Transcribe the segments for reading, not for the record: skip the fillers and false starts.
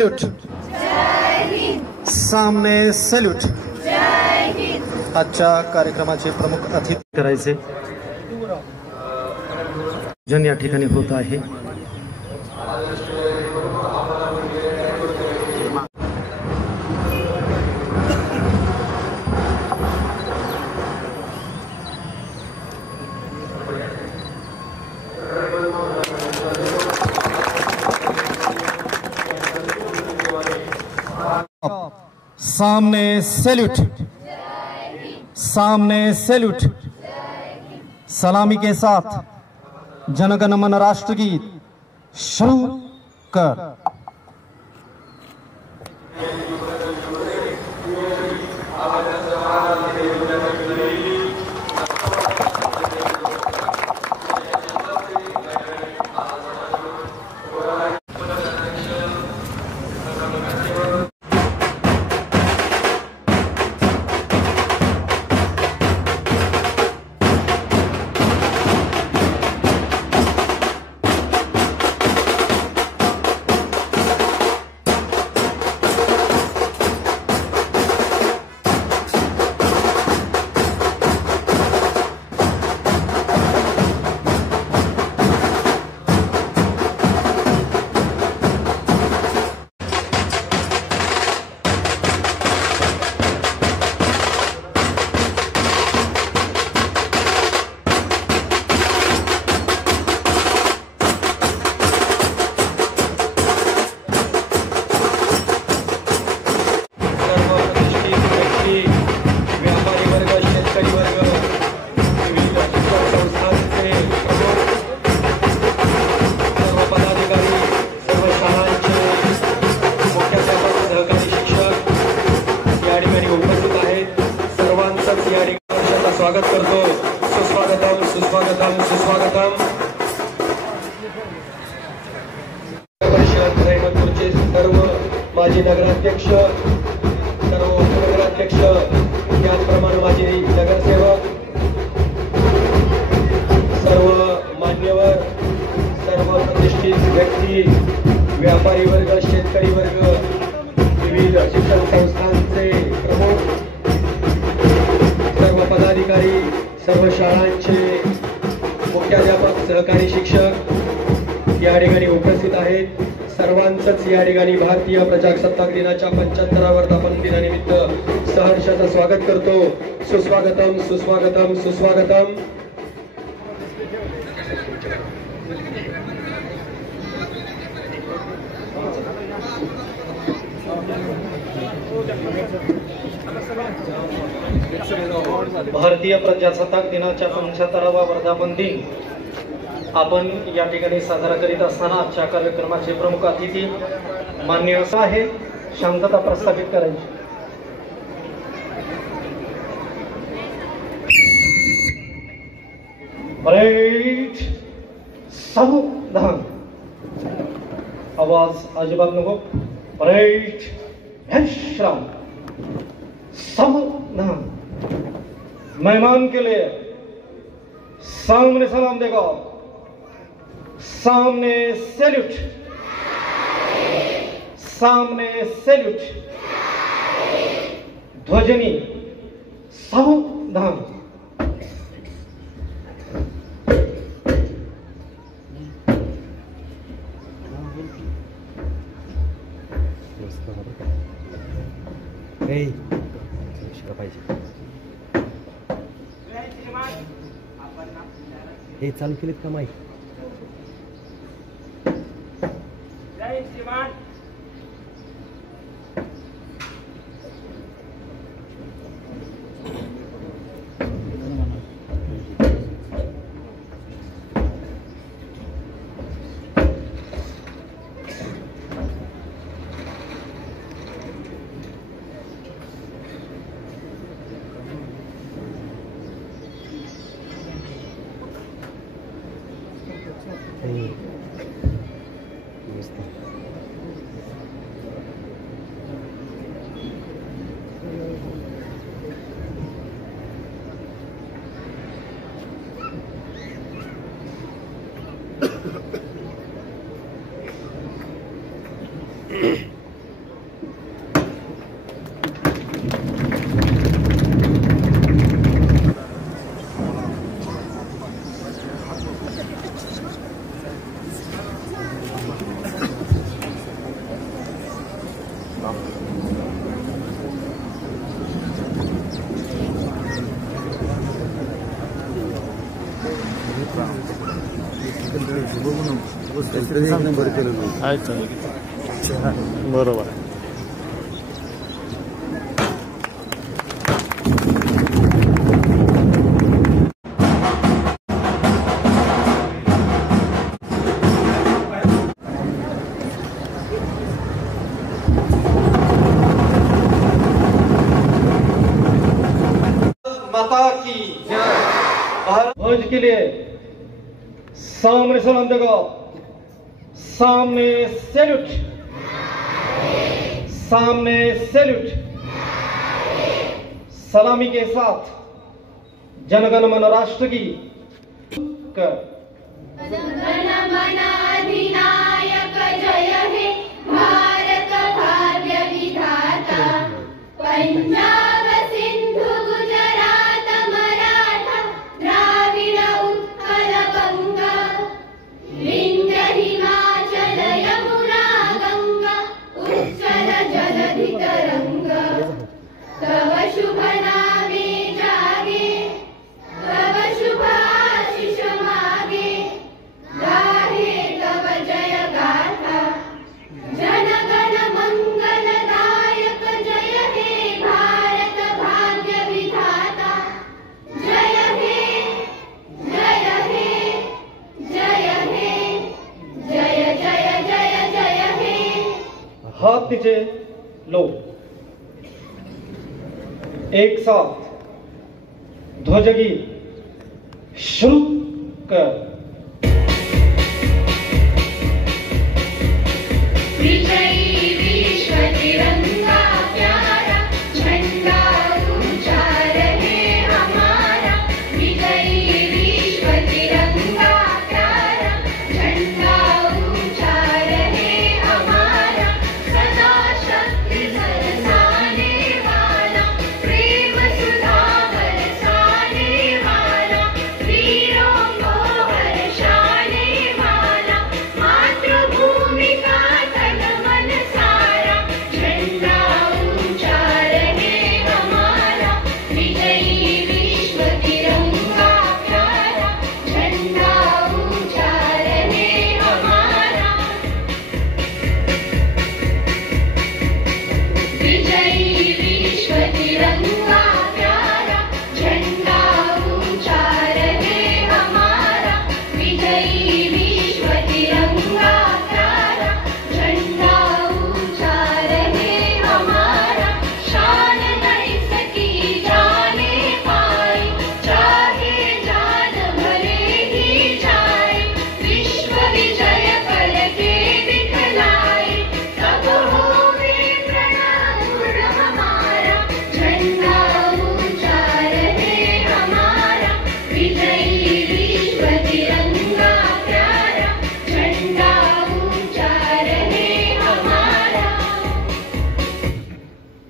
Salute, सामने salute. आजच्या कार्यक्रमाचे प्रमुख अतिथी करायचे जन या ठिकाणी होत आहे। सामने सैल्यूट, सामने सैल्यूट। सलामी के साथ जनगण मन राष्ट्रगीत शुरू कर। स्वागत करतो। सुस्वागतम सुस्वागतम सुस्वागतम। परिषद रहिमतपूरचे सर्व माजी नगराध्यक्ष, सर्व उपनगराध्यक्ष, त्याचप्रमाणे माजी नगरसेवक, सर्व मान्यवर, सर्व प्रतिष्ठित व्यक्ती, व्यापारी वर्ग, शेतकरी वर्ग, विविध शिक्षण संस्थांचे प्रमुख, सर्व पदाधिकारी, सर्व शाळांचे मुख्याध्यापक, सहकारी शिक्षक या ठिकाणी उपस्थित आहेत। सर्वांचंच या ठिकाणी भारतीय प्रजासत्ताक दिनाच्या 75व्या वर्धापन दिनानिमित्त सहर्षाचं स्वागत करतो। सुस्वागतम सुस्वागतम सुस्वागतम। भारतीय प्रजासत्ताक दिनाच्या 75वा वर्धापन दिन आपण या ठिकाणी साजरा करीत असताना आजच्या कार्यक्रमाचे प्रमुख अतिथी माननीय असं आहे शांतता प्रस्थापित करायची। परेड सावधान, आवाज अजिबात नको। परेड विश्राम, सावधान। मेहमान के लिए सामने सलाम देगा, सामने सैल्यूट, सामने सैल्यूट। ध्वजनी सावधान। हे चालू केलेत का माईक? बरोबर. माता की जय। ध्वज के लिए सामने सलाम देगा, सामने सैल्यूट, सामने सैल्यूट। सलामी के साथ जनगण मन राष्ट्र की जनगण मन अधिनायक जय हे भारत भाग्य विधाता। पंजाब सिंधु गुजरात मराठा द्राविड उत्कल गंगा विंध्य हिमाचल यमुना गंगा उच्चल जलधि तरंगा। तव शुभ नामे जागे, तव शुभ आशीष मागे, गाहे तव जय गाथा। जनगण मंगलदायक जय हे भारत भाग्य विधाता। जय हे जय हे जय हे जय जय जय जय हे। हाथ नीचे लो, एक साथ ध्वजगीत शुरू कर। विजयी विश्व तिरंगा प्यारा, झंडा ऊंचा रहे हमारा। विजयी विश्व तिरंगा प्यारा, झंडा ऊंचा रहे हमारा। सदा शक्ति बरसाने वाला, प्रेम सुधा बरसाने वाला, वीरों को हर्षाने वाला, मातृभूमि का तन मन सारा। झंडा ऊंचा रहे हमारा, विजयी विश्व तिरंगा प्यारा, झंडा ऊंचा रहे हमारा। विजयी विश्व तिरंगा प्यारा, झंडा ऊंचा रहे हमारा। विजयी विश्व तिरंगा प्यारा, झंडा ऊंचा रहे हमारा। शान नहीं सकी जाने पाई, चाहे जान भले ही जाए। विश्व विजय करके दिखलाए, तब होवे प्रणाम हमारा। झंडा ऊंचा रहे हमारा, विजयी विश्व तिरंगा प्यारा, झंडा ऊंचा रहे हमारा।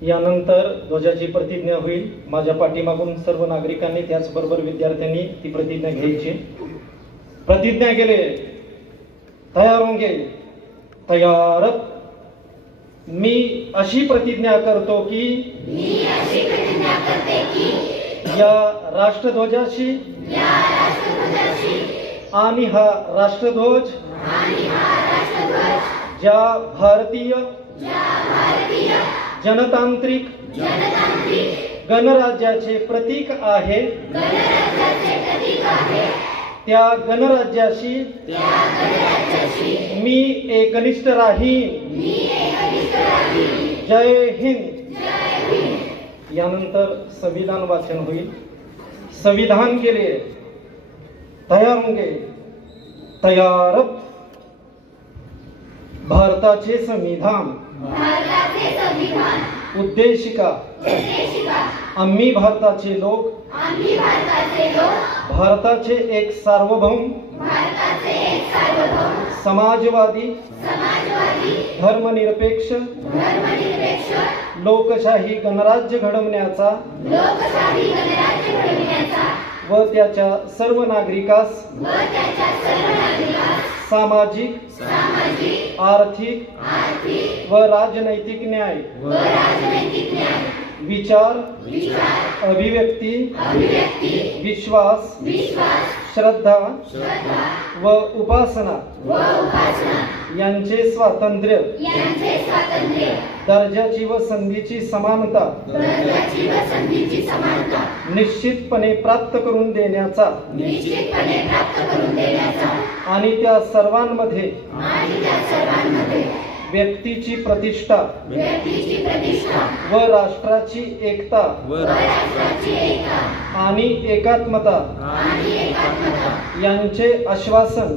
यानंतर ध्वजाची प्रतिज्ञा होईल। माझ्या पाठीमागून सर्व नागरिकांनी त्याचबरोबर विद्यार्थ्यांनी ती प्रतिज्ञा घ्यायची। प्रतिज्ञा केले, तयार होंगे, तयार। मी अशी प्रतिज्ञा करतो की या राष्ट्रध्वजाशी आणि हा राष्ट्रध्वज ज्या भारतीय जनतांत्रिक गणराज्याचे प्रतीक आहे, त्या गणराज्याशी मी एकनिष्ठ राहीन। जय हिंद। यानंतर संविधान वाचन होईल। संविधान के लिए तयार होंगे, तयार। भारताचे संविधान उद्देशिका आम्ही भारताचे लोक भारताचे एक सार्वभौम समाजवादी धर्मनिरपेक्ष लोकशाही गणराज्य घडवण्याचा व त्याच्या सर्व नागरिकास सामाजिक आर्थिक व राजनैतिक न्याय विचार अभिव्यक्ती विश्वास श्रद्धा व उपासना यांचे स्वातंत्र्य दर्जाची व संधीची समानता निश्चितपणे प्राप्त करून देण्याचा आणि त्या सर्वांमध्ये व्यक्तीची प्रतिष्ठा व राष्ट्राची एकता आणि एकात्मता यांचे आश्वासन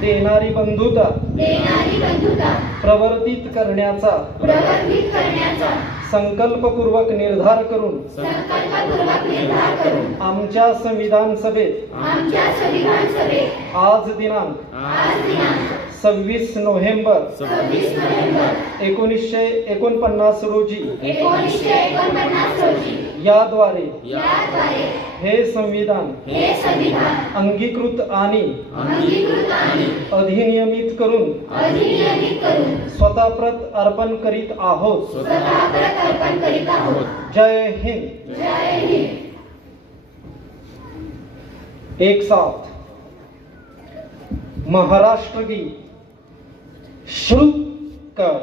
देणारी बंधुता प्रवर्तित करण्याचा संकल्पपूर्वक निर्धार करून आमच्या संविधान सभेत आज दिनांक 26 नोव्हेंबर 1949 रोजी याद्वारे हे संविधान अंगीकृत आणि अधिनियमित करून स्वतःप्रत अर्पण करीत आहोत. जय हिंद. एक साथ महाराष्ट्र गीत शुरू कर.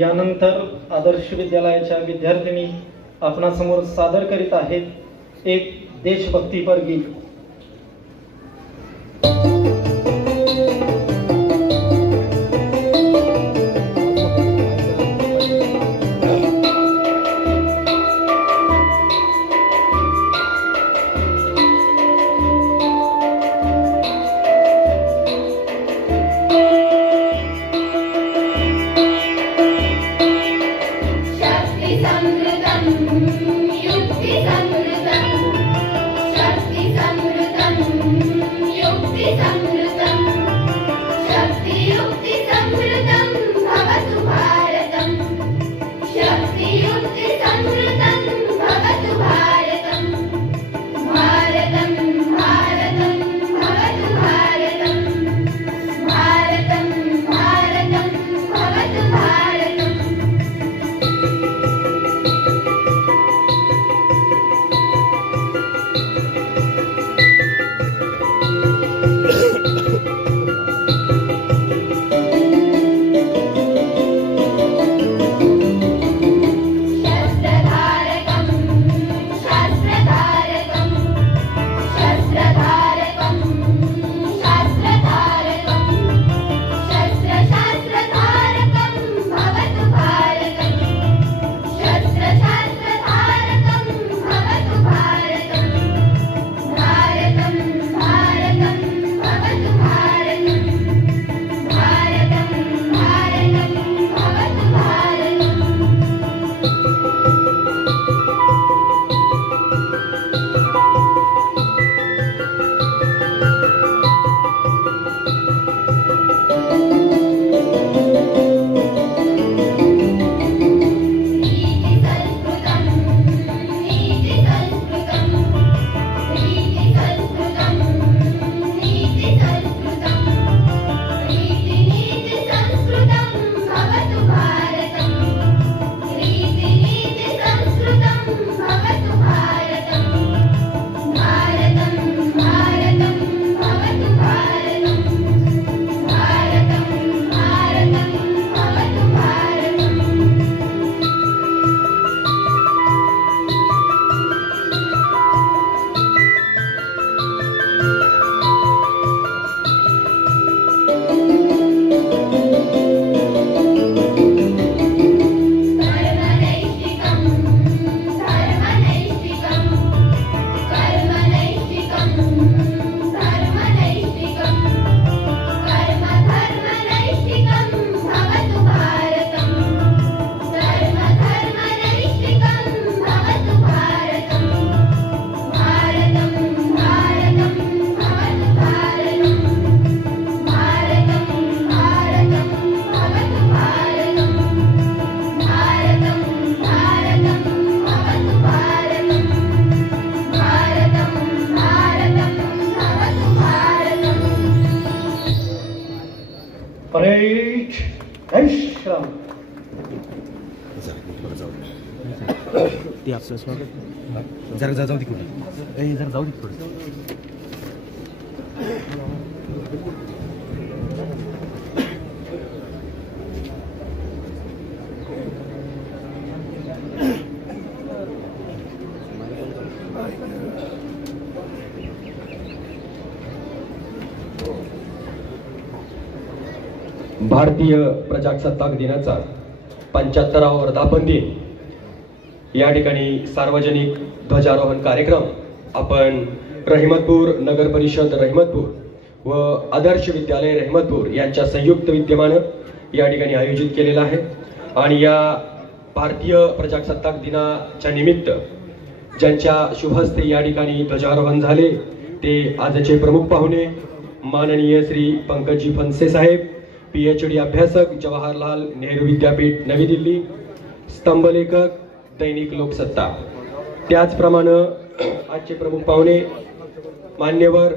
यानंतर आदर्श विद्यालयाच्या विद्यार्थिनी आपणासमोर सादर करीत आहेत एक देशभक्तीपर गीत. ते आपलं स्वागत जरा जाऊ दे कुठे जरा जाऊ दे थोडं. भारतीय प्रजासत्ताक दिनाचा 75वा वर्धापन दिन या ठिकाणी सार्वजनिक ध्वजारोहण कार्यक्रम आपण रहिमतपूर नगर परिषद रहिमतपूर व आदर्श विद्यालय रहिमतपूर यांच्या संयुक्त विद्यमानं या ठिकाणी आयोजित केलेला आहे. आणि या भारतीय प्रजासत्ताक दिनाच्या निमित्त ज्यांच्या शुभहस्ते या ठिकाणी ध्वजारोहण झाले ते आजचे प्रमुख पाहुणे माननीय श्री पंकजी फनसे साहेब, PhD अभ्यासक, जवाहरलाल नेहरू विद्यापीठ नवी दिल्ली, स्तंभलेखक, दैनिक लोकसत्ता. त्याचप्रमाणे आजचे प्रमुख पाहुणे मान्यवर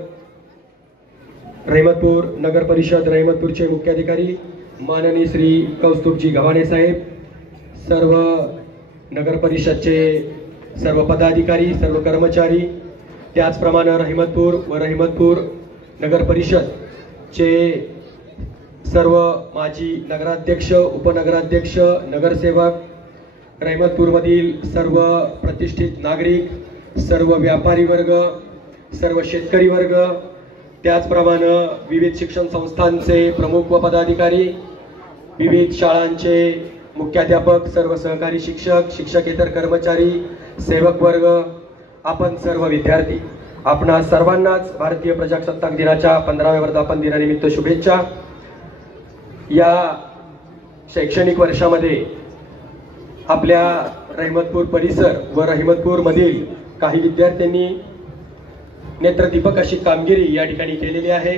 रहिमतपूर नगर परिषद रहिमतपूरचे मुख्याधिकारी माननीय श्री कौस्तुभजी गव्हाणे साहेब, सर्व नगर परिषदचे सर्व पदाधिकारी, सर्व कर्मचारी, त्याचप्रमाणे रहिमतपूर व रहिमतपूर नगर परिषदचे सर्व माजी नगराध्यक्ष, उपनगराध्यक्ष, नगरसेवक, रहिमतपूरमधील सर्व प्रतिष्ठित नागरिक, सर्व व्यापारी वर्ग, सर्व शेतकरी वर्ग, त्याचप्रमाणे विविध शिक्षण संस्थांचे प्रमुख व पदाधिकारी, विविध शाळांचे मुख्याध्यापक, सर्व सहकारी शिक्षक, शिक्षकेतर कर्मचारी, सेवक वर्ग, आपण सर्व विद्यार्थी, आपणा सर्वांनाच भारतीय प्रजासत्ताक दिनाच्या 15व्या वर्धापन दिनानिमित्त शुभेच्छा. या शैक्षणिक वर्षामध्ये आपल्या रहिमतपूर परिसर व रहिमतपूर मधील काही विद्यार्थ्यांनी नेत्रदीपक अशी कामगिरी या ठिकाणी केलेली आहे.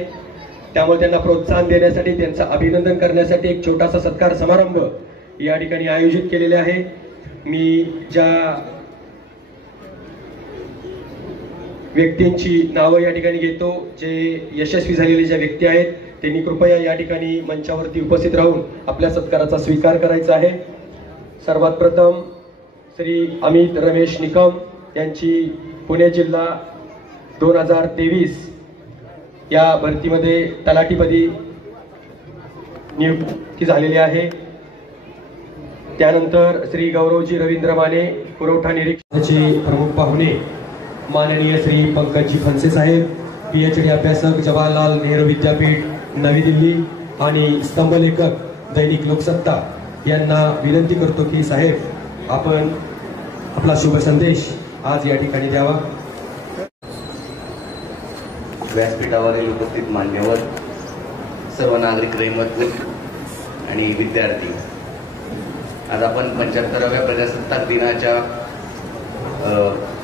त्यामुळे त्यांना प्रोत्साहन देण्यासाठी, त्यांचं अभिनंदन करण्यासाठी एक छोटासा सत्कार समारंभ या ठिकाणी आयोजित केलेले आहे. मी ज्या व्यक्तींची नावं या ठिकाणी घेतो, जे यशस्वी झालेले ज्या व्यक्ती आहेत, त्यांनी कृपया या ठिकाणी मंचावरती उपस्थित राहून आपल्या सत्काराचा स्वीकार करायचा आहे. सर्वात प्रथम श्री अमित रमेश निकम यांची पुणे जिल्हा 2023 या भरतीमध्ये तलाठीपदी नियुक्ती झालेली आहे. त्यानंतर श्री गौरवजी रवींद्र माने, पुरवठा निरीक्षकाचे प्रमुख पाहुणे माननीय श्री पंकजी फनसे साहेब, PhD अभ्यासक, जवाहरलाल नेहरू विद्यापीठ नवी दिल्ली आणि स्तंभलेखक, दैनिक लोकसत्ता यांना विनंती करतो की साहेब आपण आपला शुभ संदेश आज या ठिकाणी द्यावा. व्यासपीठावरील उपस्थित मान्यवर, सर्व नागरिक, रहिमतपूर आणि विद्यार्थी, आज आपण 75व्या प्रजासत्ताक दिनाच्या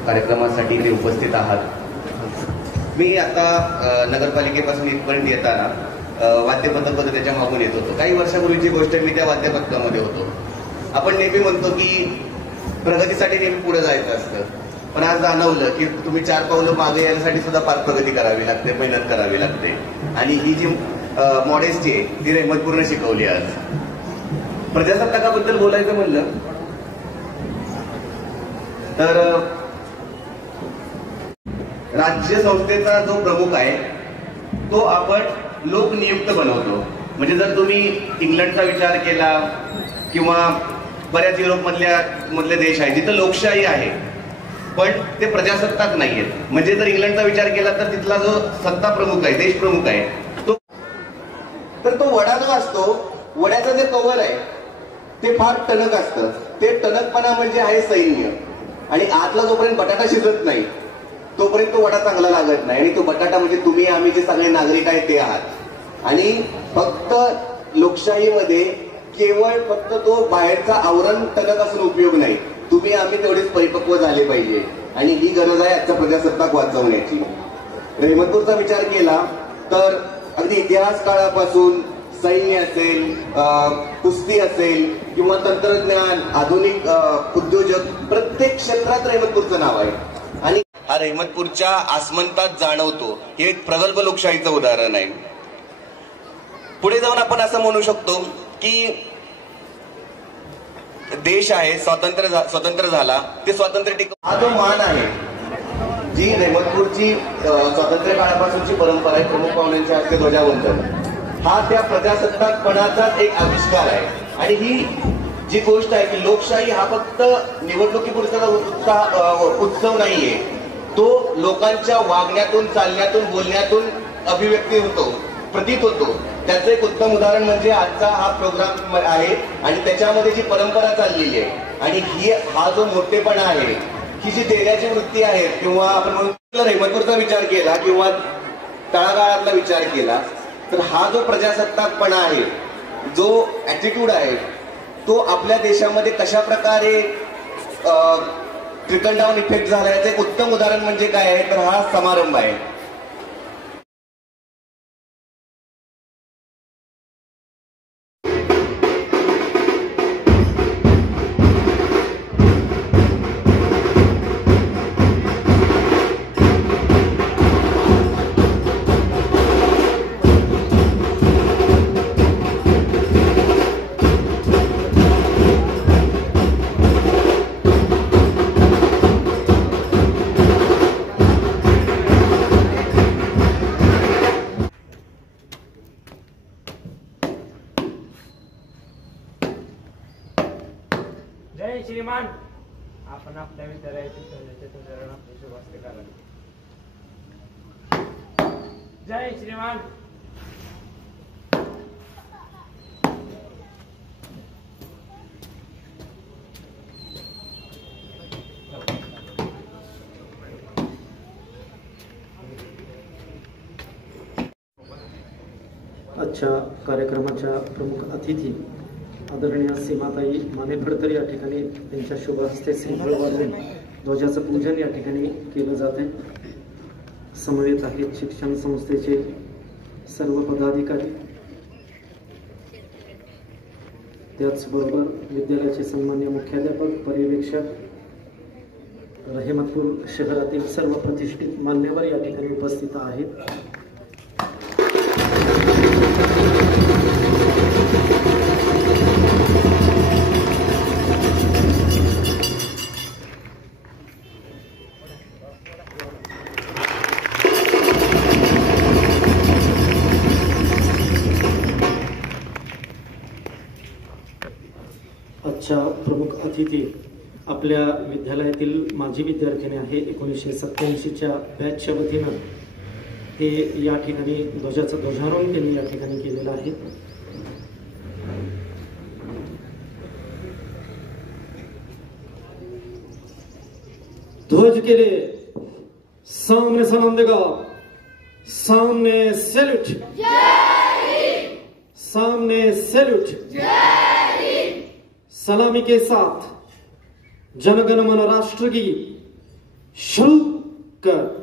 कार्यक्रमासाठी इथे उपस्थित आहात. मी आता नगरपालिकेपासून इथपर्यंत येताना वाद्यपथकामध्ये त्याच्या मागून येत होतो. काही वर्षापूर्वीची गोष्ट, मी त्या वाद्यपथकामध्ये होतो. आपण नेहमी म्हणतो की प्रगतीसाठी नेहमी पुढे जायचं असतं, पण आज जाणवलं की तुम्ही 4 पावलं मागे यासाठी सुद्धा फार प्रगती करावी लागते, मेहनत करावी लागते. आणि ही जी मॉडेस्टी आहे ती रहिमतपूरने शिकवली. आज प्रजासत्ताकाबद्दल बोलायचं म्हणलं तर राज्य संस्थेचा जो प्रमुख आहे तो आपण लोकनियुक्त बनवतो. म्हणजे जर तुम्ही इंग्लंडचा विचार केला किंवा बऱ्याच युरोपमधले देश आहेत जिथं लोकशाही आहे पण ते प्रजासत्ताक नाहीयेत. म्हणजे जर इंग्लंडचा विचार केला तर तिथला जो सत्ता प्रमुख आहे, देश प्रमुख आहे, तो वडा जो असतो, वड्याचं जे कव्हर आहे ते फार टणक असतं. ते टणकपणा म्हणजे आहे सैन्य. आणि आतला जोपर्यंत बटाटा शिजत नाही तोपर्यंत तो वडा चांगला लागत नाही. आणि तो बटाटा म्हणजे तुम्ही, आम्ही जे सगळे नागरिक आहेत ते आहात. आणि फक्त लोकशाहीमध्ये केवळ फक्त तो बाहेरचा आवरण टणक असून उपयोग नाही. तुम्ही, आम्ही तेवढेच परिपक्व झाले पाहिजे. आणि ही गरज आहे आजचा प्रजासत्ताक वाचवण्याची. रहिमतपूरचा विचार केला तर अगदी इतिहास काळापासून सैन्य असेल, कुस्ती असेल किंवा तंत्रज्ञान, आधुनिक उद्योजक, प्रत्येक क्षेत्रात रहिमतपूरचं नाव आहे. आणि हा रहिमतपूरच्या आसमंतात जाणवतो. हे एक प्रगल्भ लोकशाहीचं उदाहरण आहे. पुढे जाऊन आपण असं म्हणू शकतो की देश आहे स्वतंत्र झाला ते स्वातंत्र्य हा जो मान आहे, जी रहमतपूरची स्वातंत्र्य काळापासूनची परंपरा आहे, प्रमुख पाहुण्यांच्या हस्ते ध्वजावंदन, हा त्या प्रजासत्ताकपणाचाच एक आविष्कार आहे. आणि ही जी गोष्ट आहे की लोकशाही हा फक्त निवडणुकीपुरता उत्सव नाहीये, तो लोकांच्या वागण्यातून, चालण्यातून, बोलण्यातून अभिव्यक्ती होतो, प्रतीत होतो. त्याचं एक उत्तम उदाहरण म्हणजे आजचा हा प्रोग्राम आहे आणि त्याच्यामध्ये जी परंपरा चाललेली आहे आणि हा जो मोठेपणा आहे, ही जी देण्याची वृत्ती आहे, किंवा आपण म्हणून रहमतपूरचा विचार केला किंवा तळागाळातला विचार केला तर हा जो प्रजासत्ताकपणा आहे, जो ऍटिट्यूड आहे, तो आपल्या देशामध्ये कशा प्रकारे ट्रिकल डाऊन इफेक्ट झाला याचं एक उत्तम उदाहरण म्हणजे काय आहे तर हा समारंभ आहे. जय श्रीमान. आपण आपल्या विद्यालयाची शुभ हस्ते करा. जय श्रीमान. आजच्या कार्यक्रमाच्या प्रमुख अतिथी आदरणीय सीमाताई मानेफडकर या ठिकाणी त्यांच्या शुभ हस्ते श्रीफळ वाढवून ध्वजाचं पूजन या ठिकाणी केलं जाते. समवेत आहेत शिक्षण संस्थेचे सर्व पदाधिकारी, त्याचबरोबर विद्यालयाचे सन्मान्य मुख्याध्यापक, पर्यवेक्षक, रहमतपूर शहरातील सर्व प्रतिष्ठित मान्यवर या ठिकाणी उपस्थित आहेत. आजच्या प्रमुख अतिथी आपल्या विद्यालयातील माजी विद्यार्थिनी आहे. 1987च्या बॅचच्या वतीनं हे या ठिकाणी ध्वजाचं ध्वजारोहण त्यांनी या ठिकाणी केलेलं आहे. ध्वज के लिए सामने सलाम देगा, सामने सैल्यूट, सामने सैल्यूट. सलामी के साथ जनगण मन राष्ट्रगीत शुरू कर.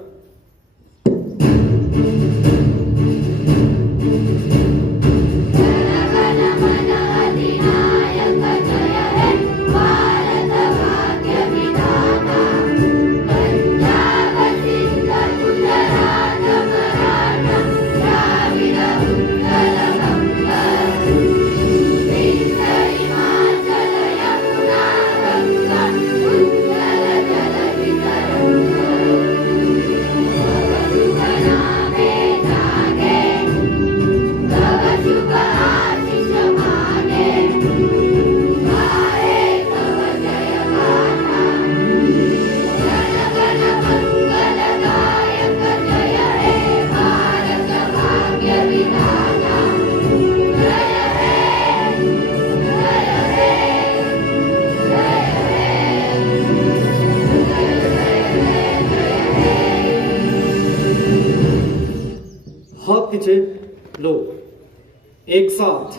लोग एक साथ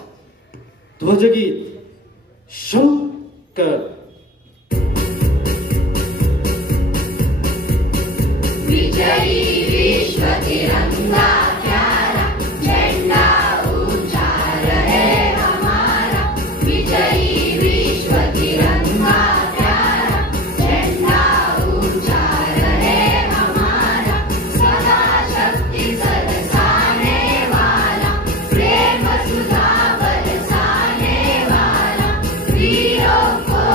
ध्वजगीत शुरू कर. विजयी विश्व तिरंगा प्यारा, झंडा ऊंचा रहे हमारा. विजयी विश्व तिरंगा प्यारा, झंडा ऊंचा रहे हमारा. सदा शक्ति बरसाने वाला, प्रेम सुधा बरसाने वाला, वीरों को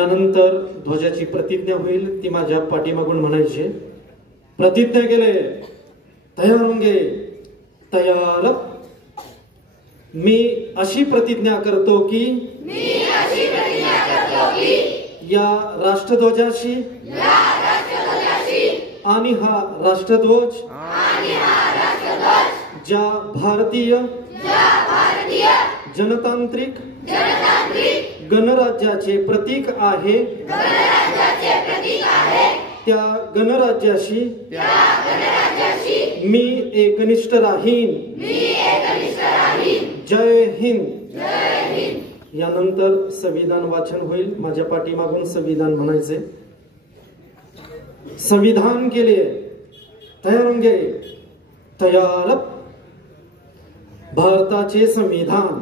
यानंतर ध्वजाची प्रतिज्ञा होईल, ती माझ्या पाठीमागून म्हणायची. प्रतिज्ञा केले, तयार होंगे, तयार. मी अशी प्रतिज्ञा करतो की या राष्ट्रध्वजाशी आणि हा राष्ट्रध्वज ज्या भारतीय जनतांत्रिक गणराज्याचे प्रतीक आहे, त्या गणराज्याशी मी एकनिष्ठ राहीन. जय हिंद. यानंतर संविधान वाचन होईल. माझ्या पाठीमागून संविधान म्हणायचे. संविधान के लिए तयार होंगे, तयार. भारताचे संविधान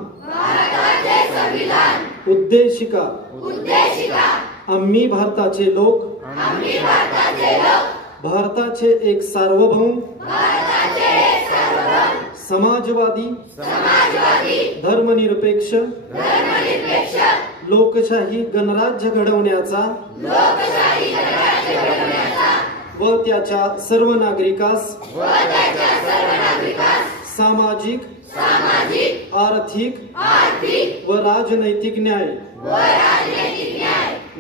उद्देशिका आम्ही भारताचे लोक भारताचे एक सार्वभौम समाजवादी धर्मनिरपेक्ष लोकशाही गणराज्य घडवण्याचा व त्याच्या सर्व नागरिकास सामाजिक आर्थिक व राजनैतिक न्याय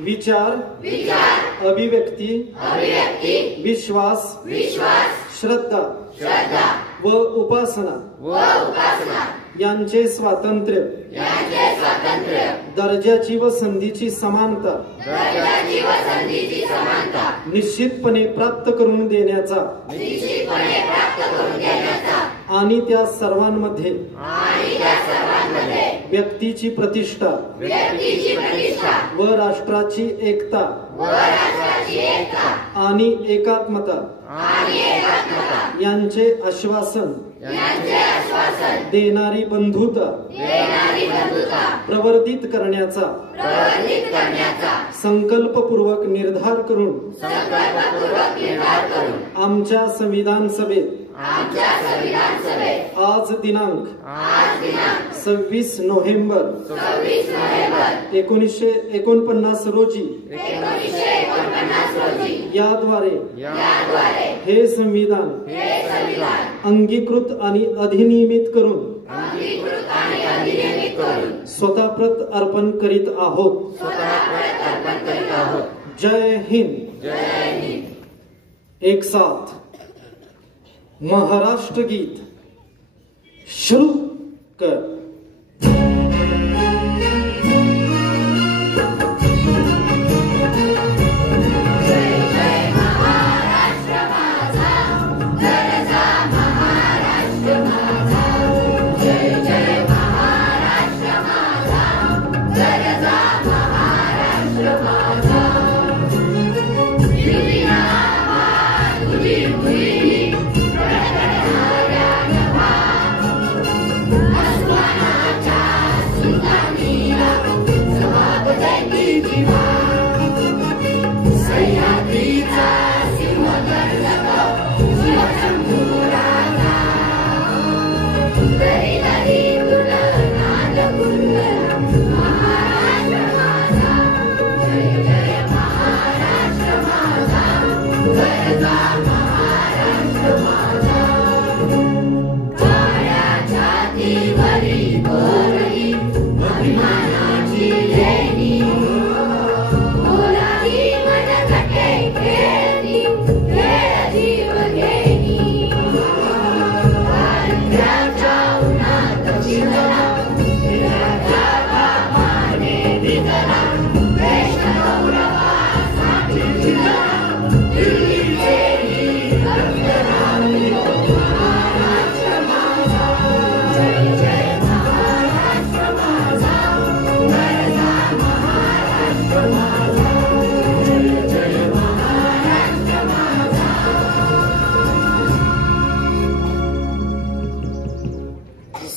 विचार अभिव्यक्ती विश्वास श्रद्धा व उपासना यांचे स्वातंत्र्य दर्जाची व संधीची समानता निश्चितपणे प्राप्त करून देण्याचा आणि त्या सर्वांमध्ये व्यक्तीची प्रतिष्ठा व राष्ट्राची एकता आणि एकात्मता यांचे आश्वासन देणारी बंधुता प्रवर्धित करण्याचा संकल्पपूर्वक निर्धार करून आमच्या संविधान सभेत आज दिनांक 26 नोव्हेंबर 1949 रोजी याद्वारे हे संविधान अंगीकृत आणि अधिनियमित करून स्वतःप्रत अर्पण करीत आहोत. जय हिंद. एक साथ महाराष्ट्र गीत शुरू कर.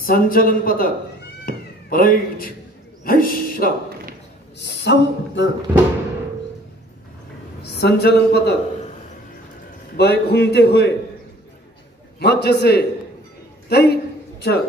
संचलन पथक राइट संचलन पथक बाय घूमते हुए मध्य से तय चल.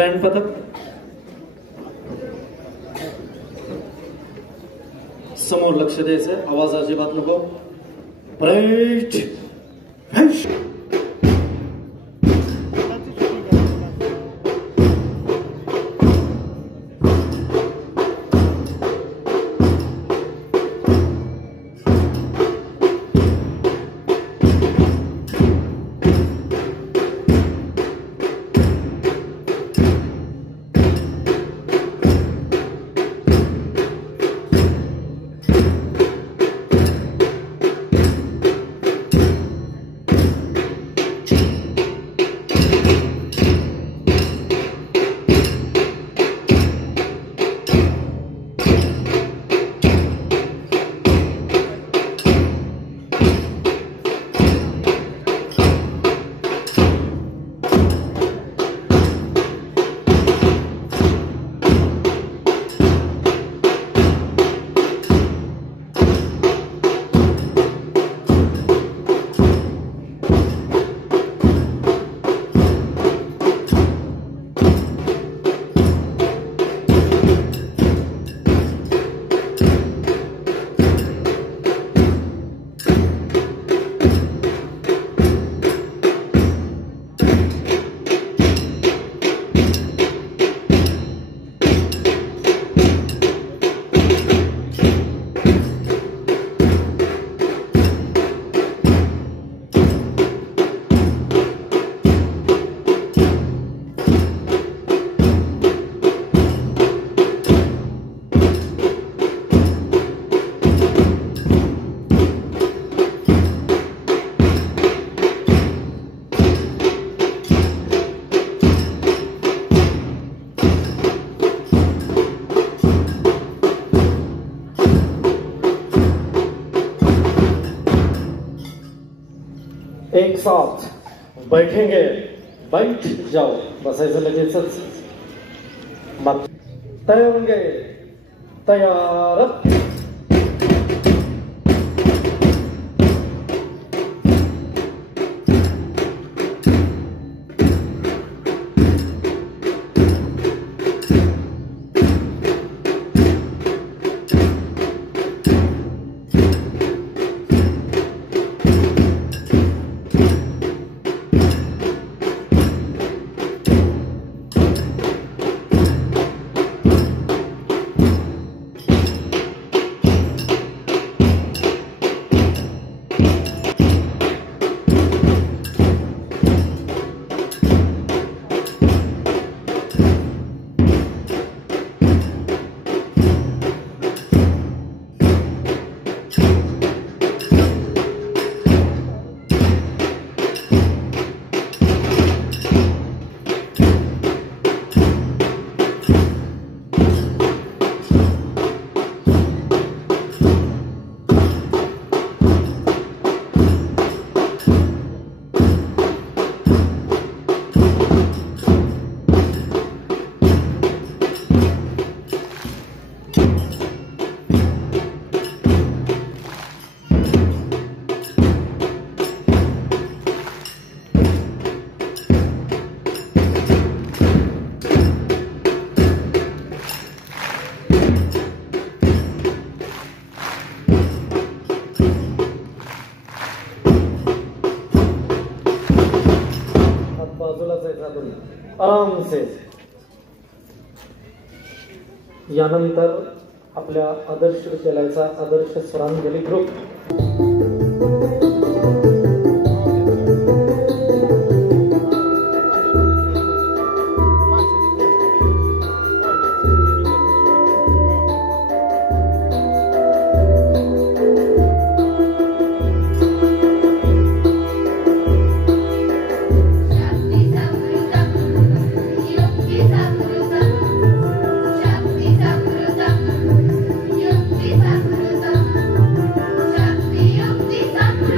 बँड पथक समोर लक्ष द्यायचं, आवाज अजिबात नको. राईट एक साथ बैठेंगे, बैठ जाओ, बसायचं लगेचच. तय होंगे, तयार. आराम से. यानंतर आपल्या आदर्श विद्यालयाचा आदर्श स्वरांजली ग्रुप Shakti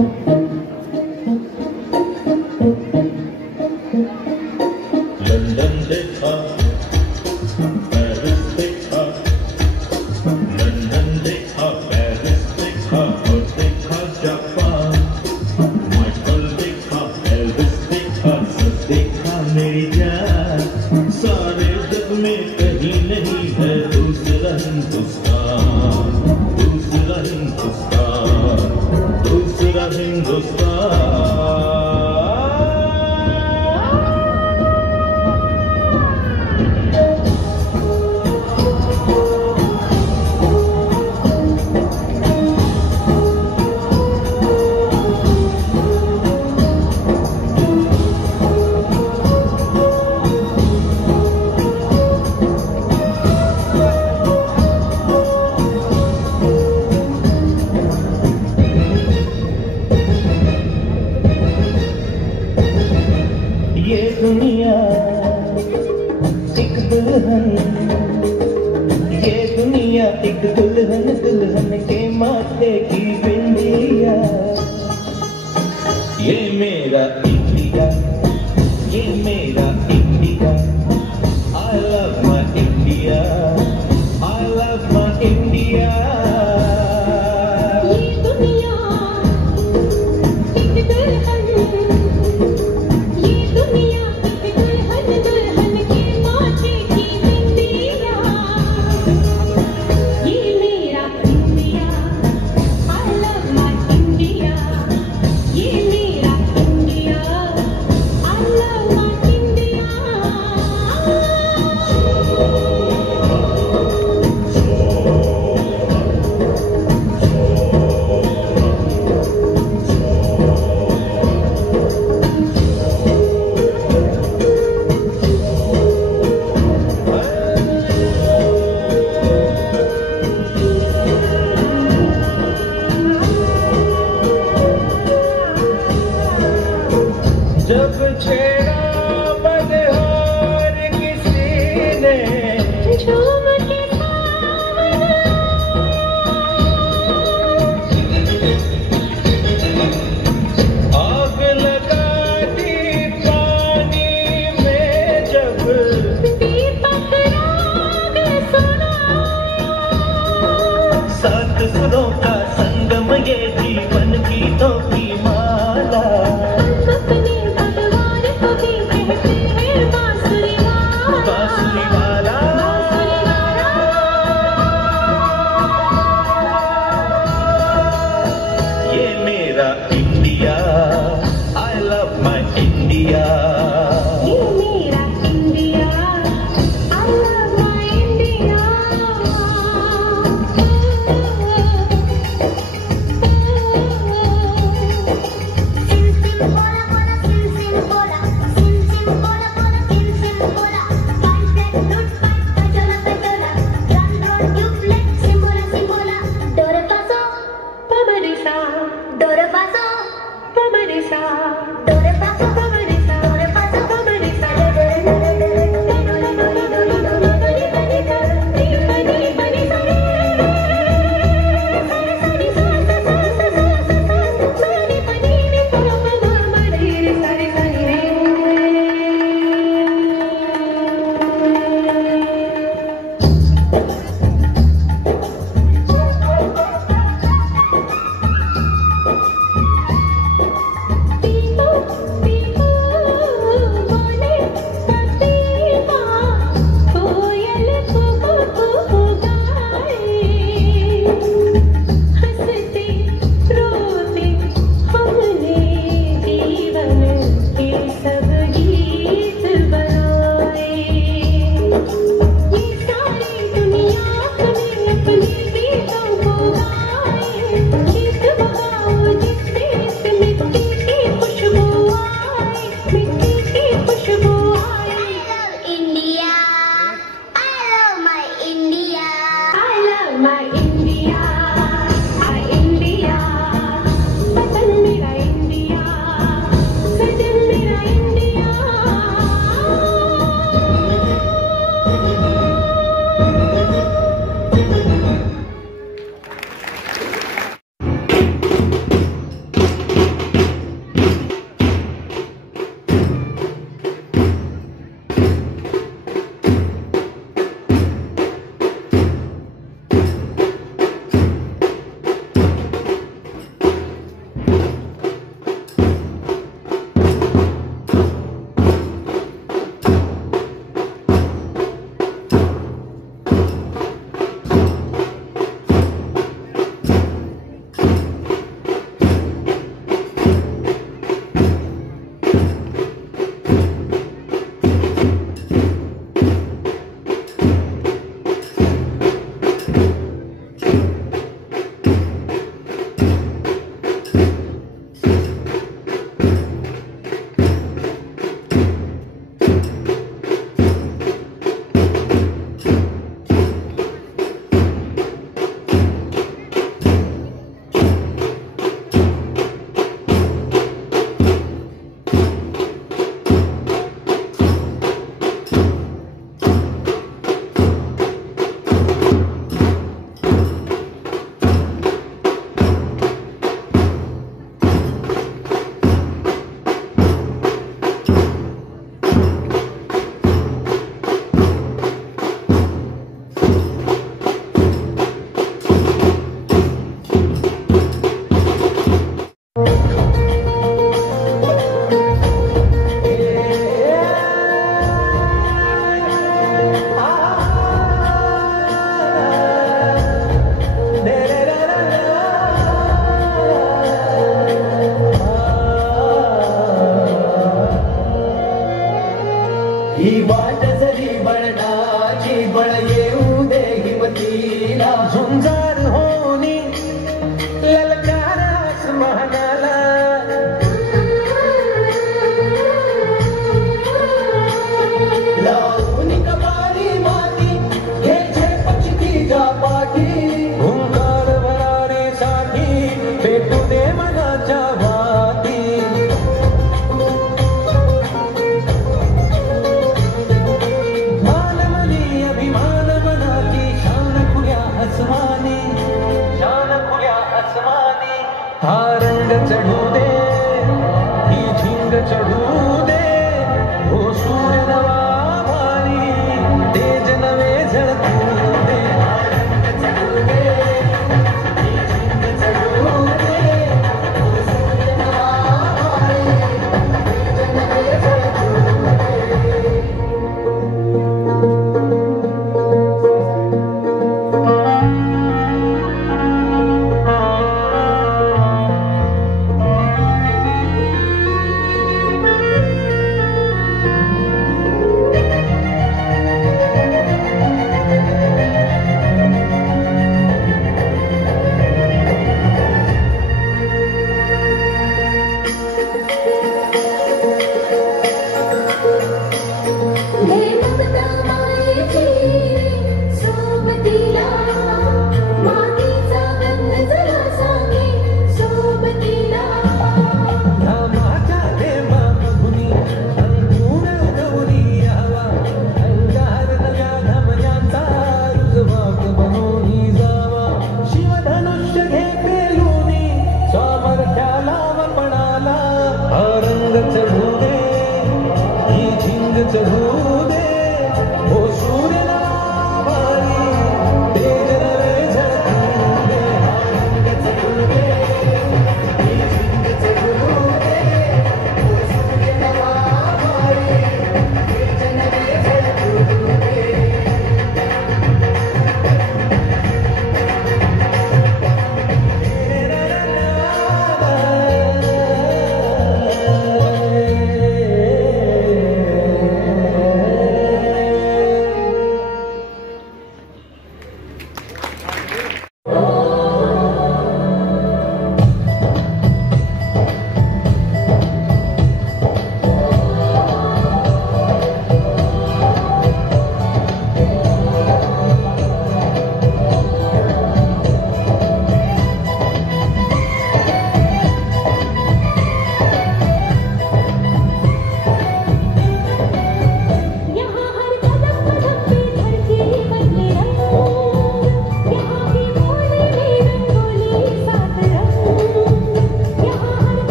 लंदन देखा, पेरिस देखा, लंदन देखा, पेरिस देखा और देखा जापान। माइकल देखा, एल्विस देखा, सब देखा मेरी जान। सारे जग में कहीं नहीं है दूसरा हिंदुस्तान, दूसरा हिंदुस्तान, दूसरा हिंदुस्तान। ये दुनिया एक दुल्हन, ये दुनिया एक दुल्हन, दुल्हन के माथे की बिंदिया। ये मेरा इंडिया, ये मेरा India. I love my India, I love my India। ये दुनिया एक दुल्हन, ये दुनिया एक दुल्हन, दुल्हन के माथे की बिंदिया। ये मेरा India, I love my India। ये मेरा India, I love my India। जब छेड़ा बदहार किसी ने, झूम के सावन आग लगा दी पानी में जब, दीपक राग सुनाया। सात सुरों का संगम ये जीवन गीतों की माला। हम अपने भगवान को भी कहते हैं बांसुरी वाला, बांसुरी वाला। बांसुरी वाला। ये मेरा India, I love my India। ये मेरा India, I love my India। ही वाट जरी बळणाची बळ येऊ दे हिमतीला झुंजार होनी ललकार आसमानाला लावून कपाळी माती घ्यायचे पचकीच्या पाठी हुंकार भरारीसाठी पेटू दे मनाच्या वाती मानमनी अभिमान मनाची शान खुल्या आसमानी शान खुल्या आसमानी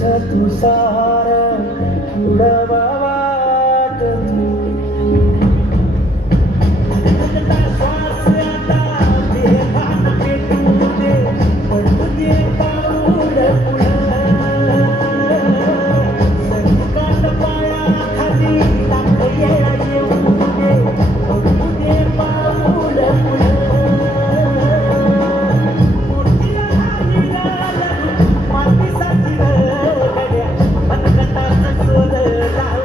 तू सार उडवा वाट श्वास आता देहात पेटू दे पडू दे पाऊल पुढं संकट पायाखाली टाक येळा येऊ दे पडू दे पाऊल पुढं मातीसाठी गड्या मनगटाचं सोल लाव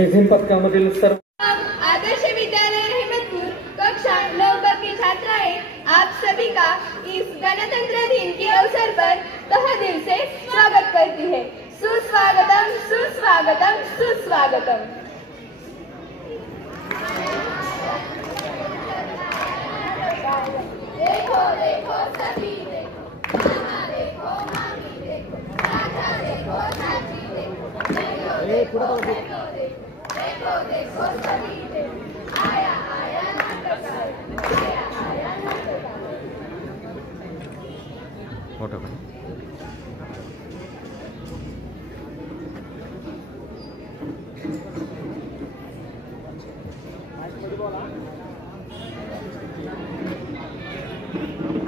लेझिम पथकामधील सर्व आदर्श विद्यालय रहमतपुर कक्षा 9 के छात्राएं आप सभी का इस गणतंत्र दिन के अवसर पर तहे दिल से स्वागत करती है। सुस्वागतम सुस्वागतम सुस्वागतम। देखो देखो सभी देखो, मामा देखो मामी देखो, चाचा देखो चाची देखो, देखो देखो देखो देखो सभी देखो, आया आया नाटक आया आया नाटक फोटो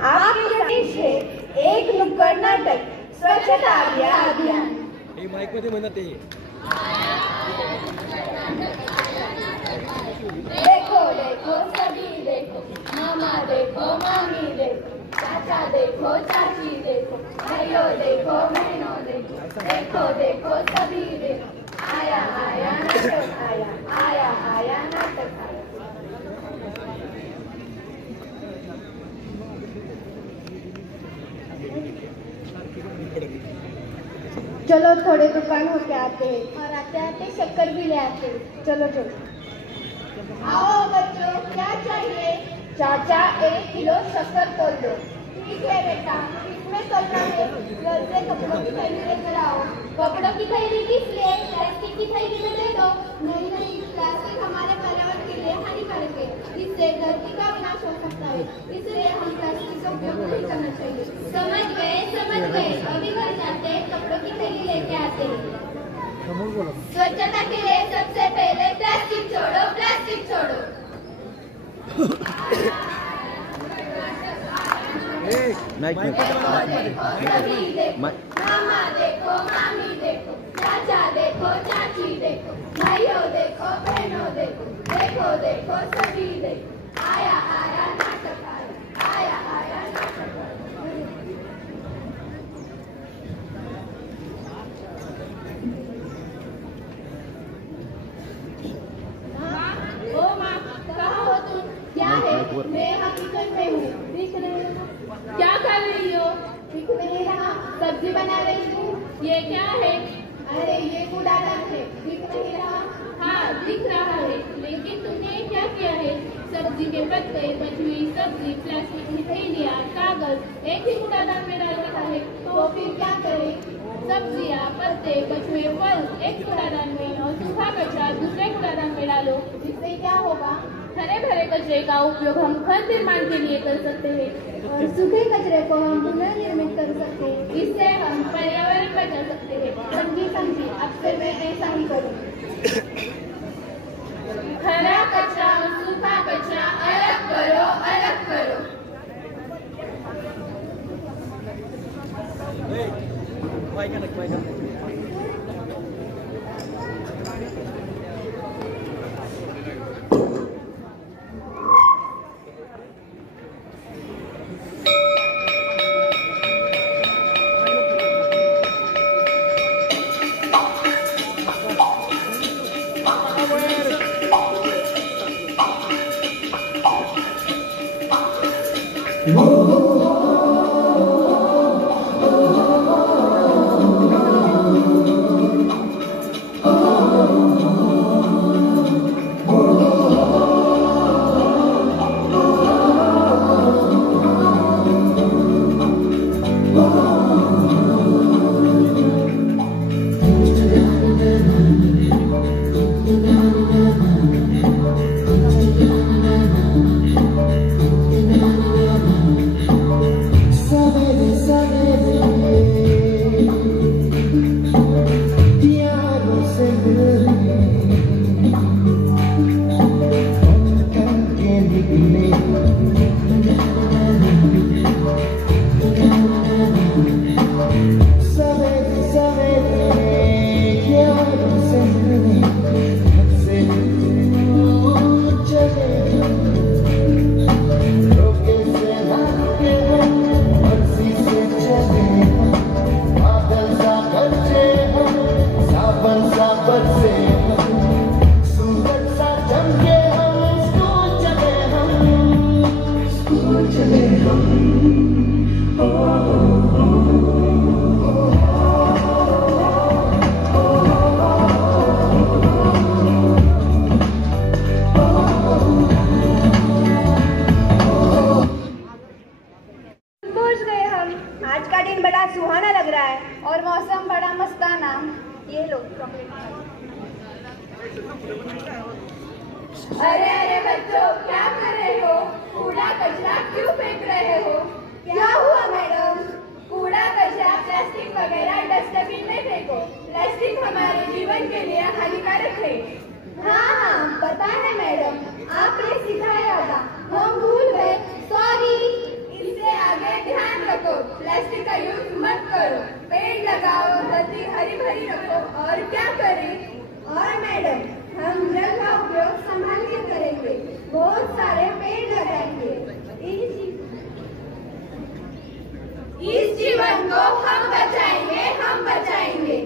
आपके देश है एक नुक्कड़ नाटक स्वच्छता अभियान। माइक मध्ये म्हणत आहे देखो देखो सभी देखो, मामा देखो मामी देखो, चाचा देखो चाची देखो, भाइयों देखो बहनों देखो, देखो देखो सभी देखो, आया आया नाटक आया आया आया नाटक आया। चलो थोड़े दुकान होके आते हैं और आते आते शक्कर भी ले आते हैं। चलो चलो आओ बच्चों, क्या चाहिए? चाचा 1 किलो शक्कर तोल दो। ठीक है बेटा, इसमें तोलना है। घर से कपड़ों की थैली लेकर आओ। कपड़ों की थैली किस लिए? प्लास्टिक की थैली में दे दो। नहीं नहीं, प्लास्टिक हमारे पर्यावरण के लिए हानिकारक है, इससे धरती का विनाश हो सकता है, इसलिए हम प्लास्टिक का उपयोग नहीं करना चाहिए। समझ गए। अभी घर जाते कपड़ों की थैली लेके आते हैं। स्वच्छता के लिए सबसे पहले प्लास्टिक छोड़ो, प्लास्टिक छोड़ो। मामा देखो मामी देखो, चाचा देखो चाची देखो, भाइयों देखो बहनों देखो, देखो देखो सभी देखो, आया आया नाटक आया आया आया नाटक आया। ओ माँ, कहाँ हो तुम? क्या है? मैं हकीकत में हूँ। दिख रहे हो? क्या कर रही हो? दिख नहीं रहा? सब्जी बना रही हूँ। ये क्या है? अरे ये कूड़ादान है। दिख नहीं रहा? हाँ दिख रहा है, लेकिन तुमने क्या किया है? सब्जी के पत्ते, बची सब्जी, प्लास्टिक की थैलियाँ, कागज एक ही कूड़ादान में डाल रखा है। तो फिर क्या करें? सब्जियाँ, पत्ते, बचे फल एक कूड़ादान में और सूखा कचरा दूसरे कूड़ादान में डालो। इससे क्या होगा? हरे भरे कचरे का उपयोग हम घर निर्माण के लिए कर सकते हैं और सूखे कचरे को हम पुनर्निर्मित कर सकते हैं। इससे हम पर्यावरण बचा सकते हैं। समझी, अब से मैं ऐसा ही करूँगी। हरा कचरा और सूखा कचरा अलग करो, अलग करो। पहुंच गए हम। आज का दिन बड़ा सुहाना लग रहा है और मौसम बड़ा मस्ताना। ये लो अरे अरे बच्चों, क्या कर रहे हो? कूड़ा कचरा क्यों फेंक रहे हो? क्या हुआ मैडम? कूड़ा कचरा प्लास्टिक वगैरह डस्टबिन में फेंको। प्लास्टिक हमारे जीवन के लिए हानिकारक है। हाँ, पता है मैडम, आपने सिखाया था, हम भूल गए, सॉरी। इससे आगे ध्यान रखो, प्लास्टिक का यूज मत करो, पेड़ लगाओ, धरती हरी भरी रखो। और क्या करें? और मैडम, हम जल का उपयोग संभाल के करेंगे, बहुत सारे पेड़ लगाएंगे। इस जीवन को हम बचाएंगे, हम बचाएंगे।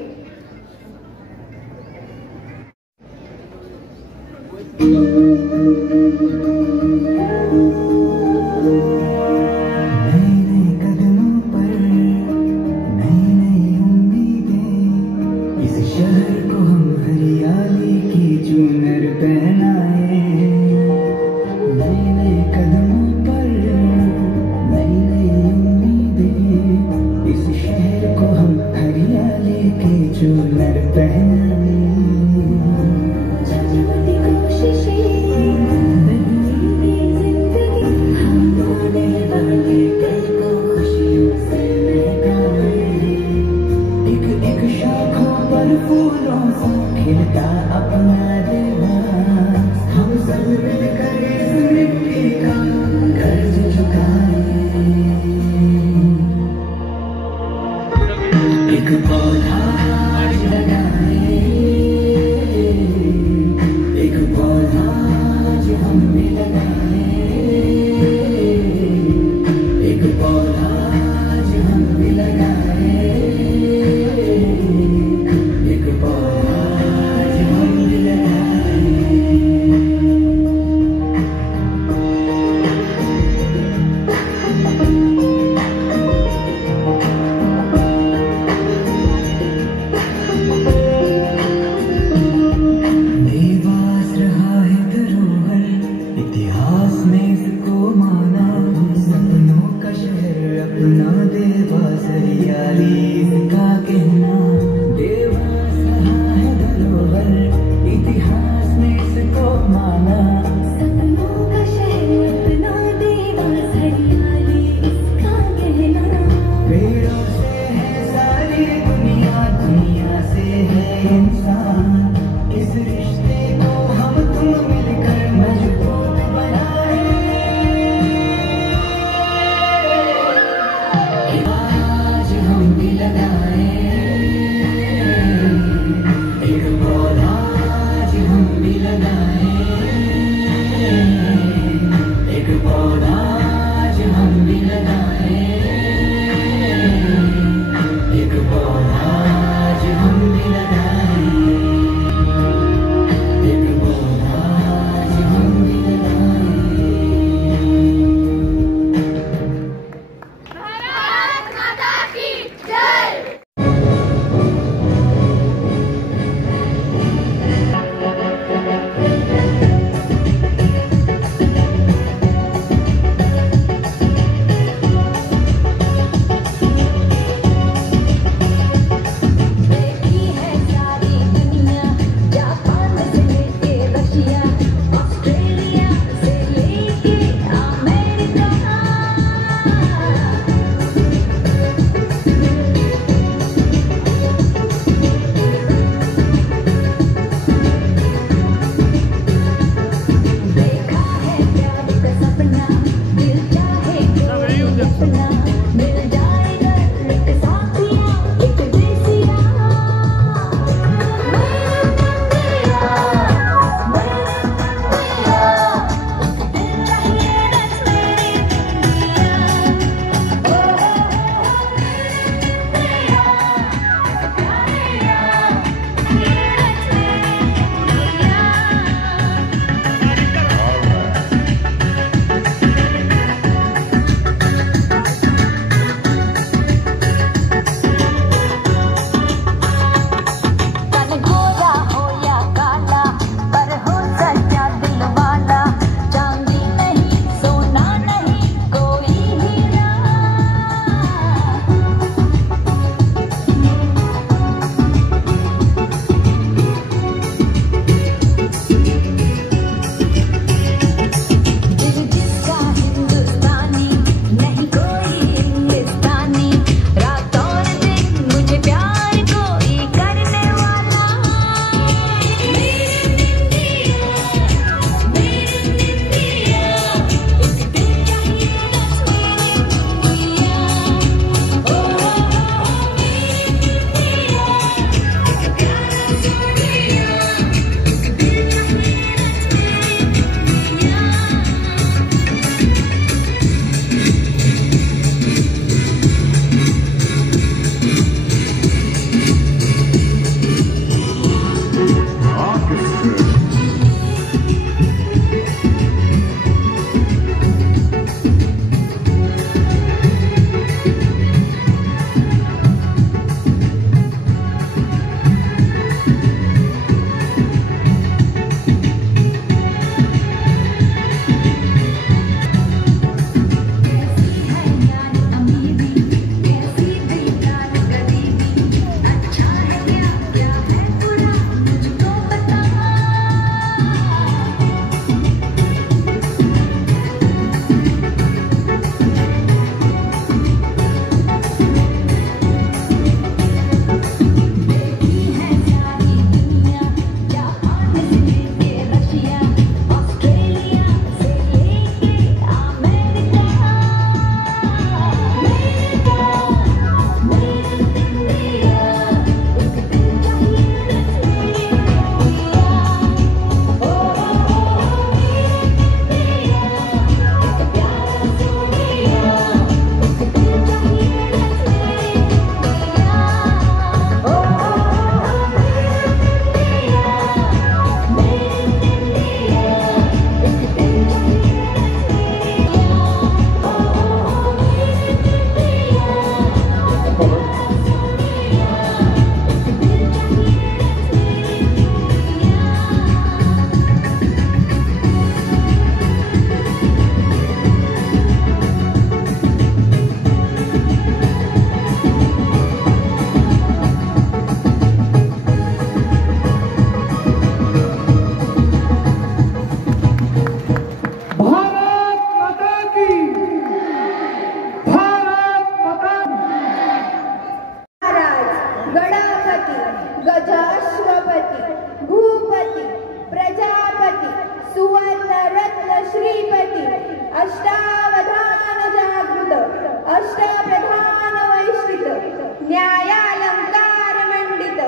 न्यायालंकार मंडित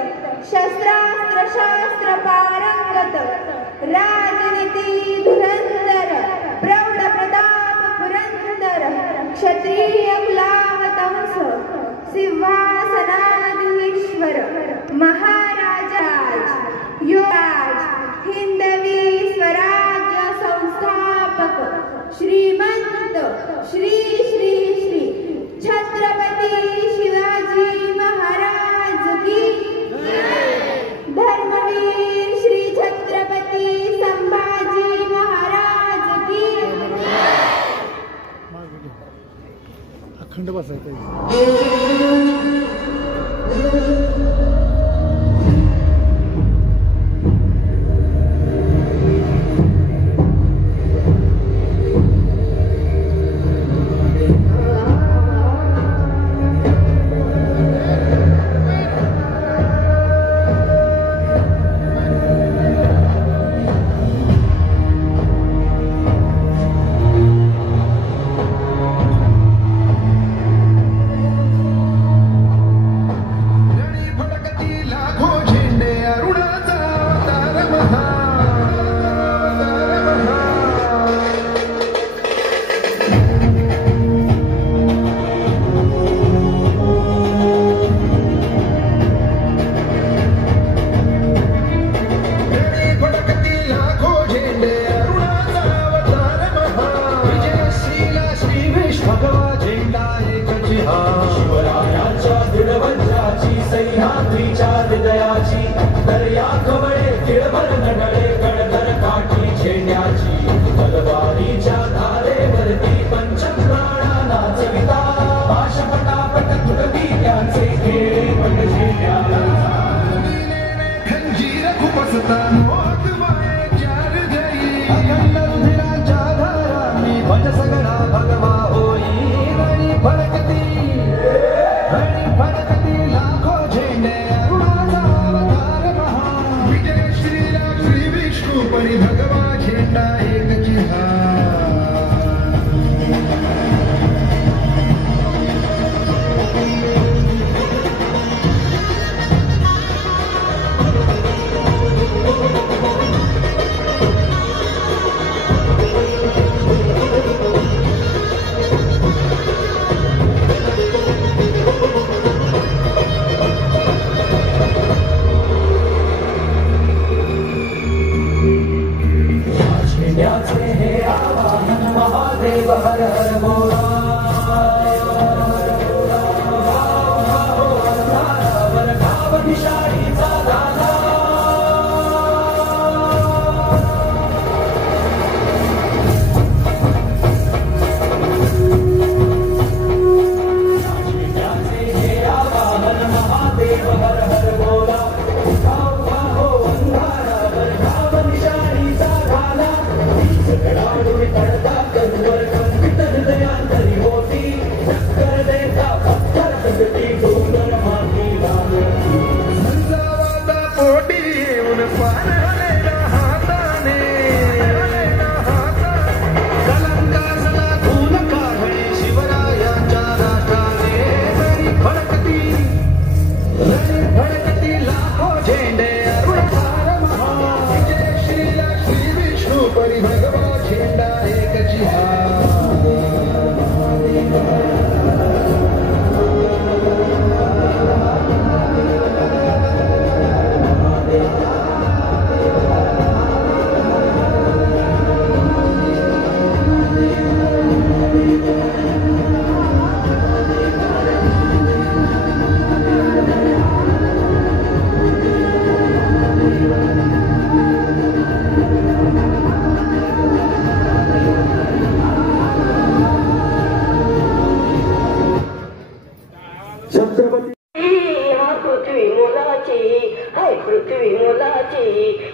शस्त्रास्त्र शास्त्र पारंगत राजनीती धुरंधर प्रौढ प्रताप पुरंदर क्षत्रिय कुलावतंस सिंहासनाधीश्वर महाराज युवराज हिंदवी स्वराज्य संस्थापक श्रीमंत श्री श्री श्री छत्रपती शिवाजी महाराज की धर्मवीर श्री छत्रपती संभाजी महाराज की अखंड बसायचं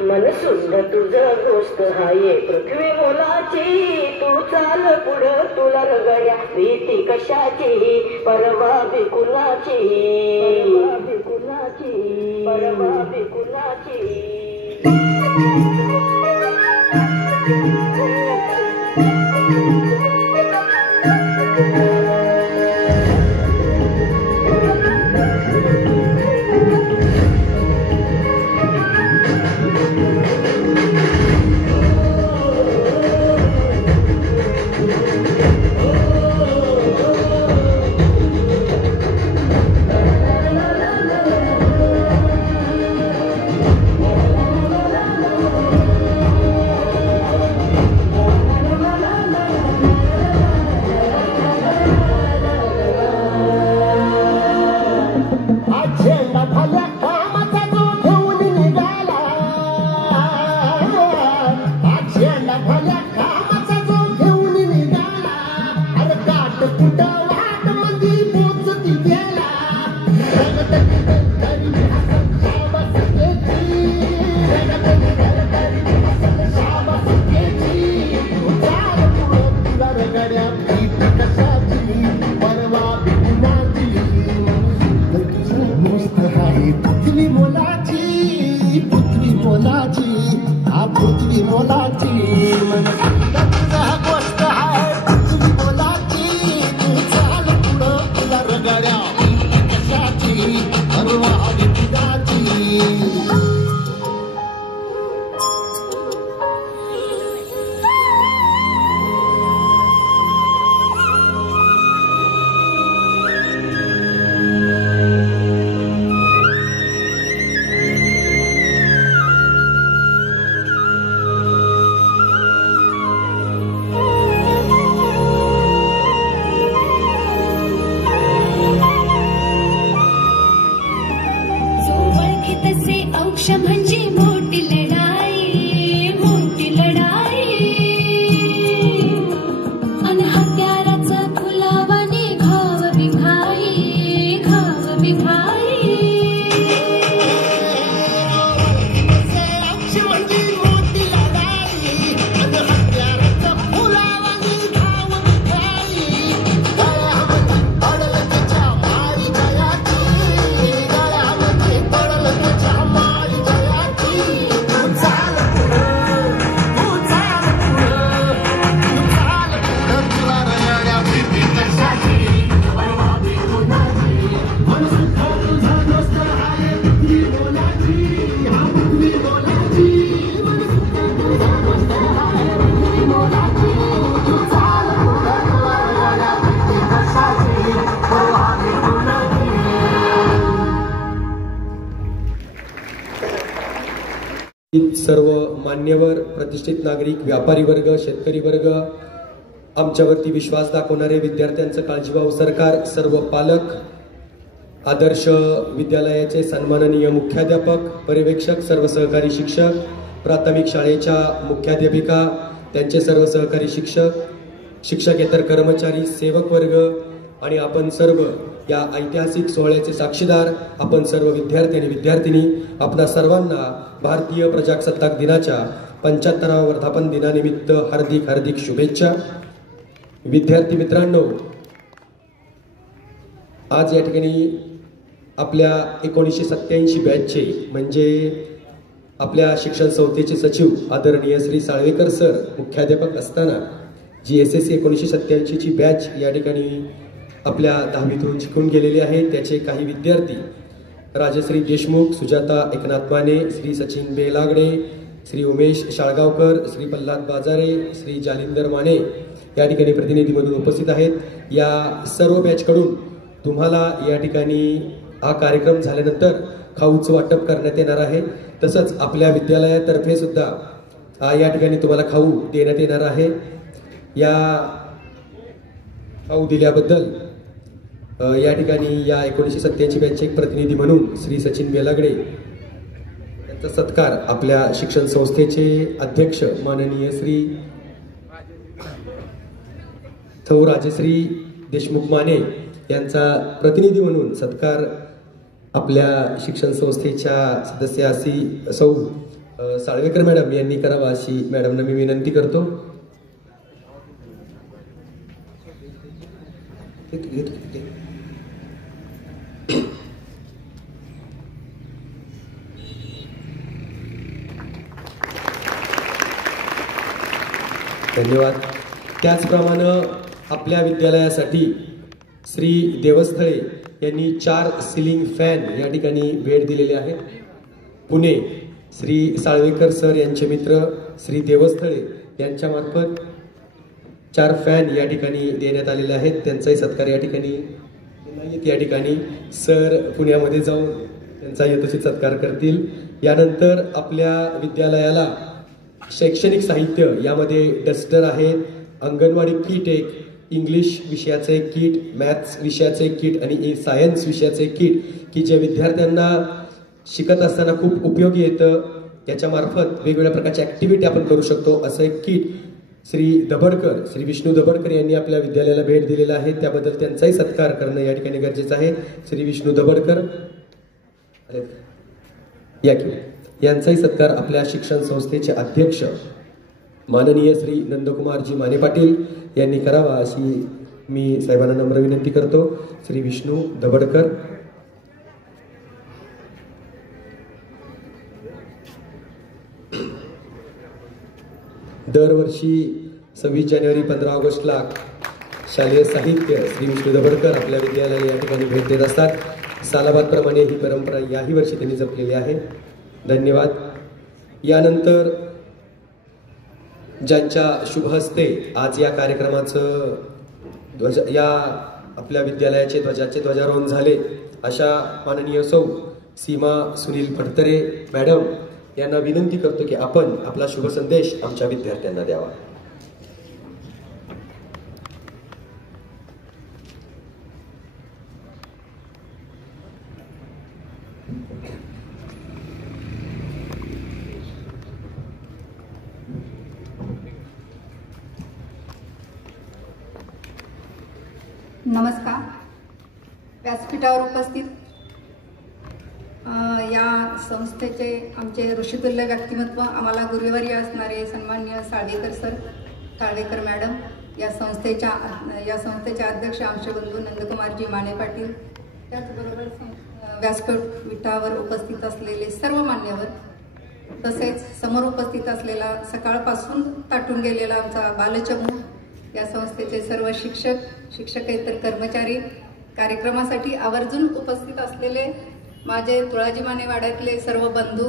मनसुंद तुझं गोष्ट हाये पृथ्वी मोलाची तू चाल पुढं तुला रगड्या भीती कशाची परवा बिकुलाची परवा बिकुलाची पृथ्वी मोलाची मन तुझा गोष्ट आहे पृथ्वी मोलाची तू चाल पुढं तुला रगड्या कशाची परवा तुझाची औक्ष म्हणजे मोठी लढाई अन हत्याराचा फुलावाने घाव बिघाई सर्व मान्यवर प्रतिष्ठित नागरिक व्यापारी वर्ग शेतकरी वर्ग आमच्यावरती विश्वास दाखवणारे विद्यार्थ्यांचं काळजीवाहू सरकार सर्व पालक आदर्श विद्यालयाचे सन्माननीय मुख्याध्यापक पर्यवेक्षक सर्व सहकारी शिक्षक प्राथमिक शाळेच्या मुख्याध्यापिका त्यांचे सर्व सहकारी शिक्षक शिक्षकेतर कर्मचारी सेवक वर्ग आणि आपण सर्व या ऐतिहासिक सोहळ्याचे साक्षीदार आपण सर्व विद्यार्थी आणि विद्यार्थिनी आपणा सर्वांना भारतीय प्रजासत्ताक दिनाच्या 75व्या वर्धापन दिनानिमित्त हार्दिक हार्दिक शुभेच्छा। विद्यार्थी मित्रांनो, आज या ठिकाणी आपल्या 1987 बॅचचे म्हणजे आपल्या शिक्षण संस्थेचे सचिव आदरणीय श्री साळवेकर सर मुख्याध्यापक असताना जी SSC 1987 ची बॅच या ठिकाणी आपल्या 10वीतून शिकून गेलेले आहेत त्याचे काही विद्यार्थी राजश्री देशमुख, सुजाता एकनाथ माने, श्री सचिन बेलागडे, श्री उमेश शाळगावकर, श्री प्रल्हाद बाजारे, श्री जालिंदर माने या ठिकाणी प्रतिनिधी म्हणून उपस्थित आहेत। या सर्व बॅचकडून तुम्हाला या ठिकाणी हा कार्यक्रम झाल्यानंतर खाऊचं वाटप करण्यात येणार आहे। तसंच आपल्या विद्यालयातर्फे सुद्धा या ठिकाणी तुम्हाला खाऊ देण्यात येणार आहे। या खाऊ दिल्याबद्दल या ठिकाणी या 1987 बॅचचे एक प्रतिनिधी म्हणून श्री सचिन बेलागडे यांचा सत्कार आपल्या शिक्षण संस्थेचे अध्यक्ष माननीय श्री थौ राजश्री देशमुख माने यांचा प्रतिनिधी म्हणून सत्कार आपल्या शिक्षण संस्थेच्या सदस्यासी सौ साळवेकर मॅडम यांनी करावा अशी मॅडमना मी विनंती करतो। धन्यवाद। त्याचप्रमाणे आपल्या विद्यालयासाठी श्री देवस्थळे यांनी 4 सिलिंग फॅन या ठिकाणी भेट दिलेले आहेत। पुणे श्री साळवेकर सर यांचे मित्र श्री देवस्थळे यांच्या मार्फत 4 फॅन या ठिकाणी देण्यात आलेले आहेत। त्यांचाही सत्कार या ठिकाणी सर पुण्यामध्ये जाऊन त्यांचा यथोचित सत्कार करतील। यानंतर आपल्या विद्यालयाला शैक्षणिक साहित्य यामध्ये डस्टर आहेत, अंगणवाडी किट एक, इंग्लिश विषयाचे किट, मॅथ्स विषयाचे किट आणि सायन्स विषयाचे किट की जे विद्यार्थ्यांना शिकत असताना खूप उपयोगी येतं। याच्या मार्फत वेगवेगळ्या प्रकारच्या ऍक्टिव्हिटी आपण करू शकतो असं एक किट श्री दबडकर श्री विष्णू दबडकर यांनी आपल्या विद्यालयाला भेट दिलेला आहे। त्याबद्दल त्यांचाही सत्कार करणं या ठिकाणी गरजेचं आहे। श्री विष्णू दबडकर यांचाही सत्कार आपल्या शिक्षण संस्थेचे अध्यक्ष माननीय श्री नंदकुमारजी माने पाटील यांनी करावा अशी मी साहेबांना नम्र विनंती करतो। श्री विष्णू दबडकर दरवर्षी 26 जानेवारी 15 ऑगस्टला शालेय साहित्य श्री विष्णू दबडकर आपल्या विद्यालयाला या ठिकाणी भेट देत असतात. सालाबादप्रमाणे ही परंपरा याही वर्षी त्यांनी जपलेली आहे. धन्यवाद. यानंतर ज्यांच्या शुभ हस्ते आज या कार्यक्रमाचं या आपल्या विद्यालयाचे ध्वजारोहण झाले अशा माननीय सौ सीमा सुनील फडतरे मॅडम यांना विनंती करतो की आपण आपला शुभ संदेश आमच्या विद्यार्थ्यांना द्यावा. नमस्कार. व्यासपीठावर उपस्थित या संस्थेचे आमचे ऋषितुल्य व्यक्तिमत्व आम्हाला गुरुवारी असणारे सन्माननीय साळवेकर सर, साळवेकर मॅडम, या संस्थेचे अध्यक्ष आमचे बंधू नंदकुमारजी माने पाटील, त्याचबरोबर व्यासपीठावर उपस्थित असलेले सर्व मान्यवर, तसेच समोर उपस्थित असलेला सकाळपासून ताटून गेलेला आमचा बालचमू, या संस्थेचे सर्व शिक्षकेतर कर्मचारी, कार्यक्रमासाठी आवर्जून उपस्थित असलेले माझे तुळाजी माने वाड्यातले सर्व बंधू,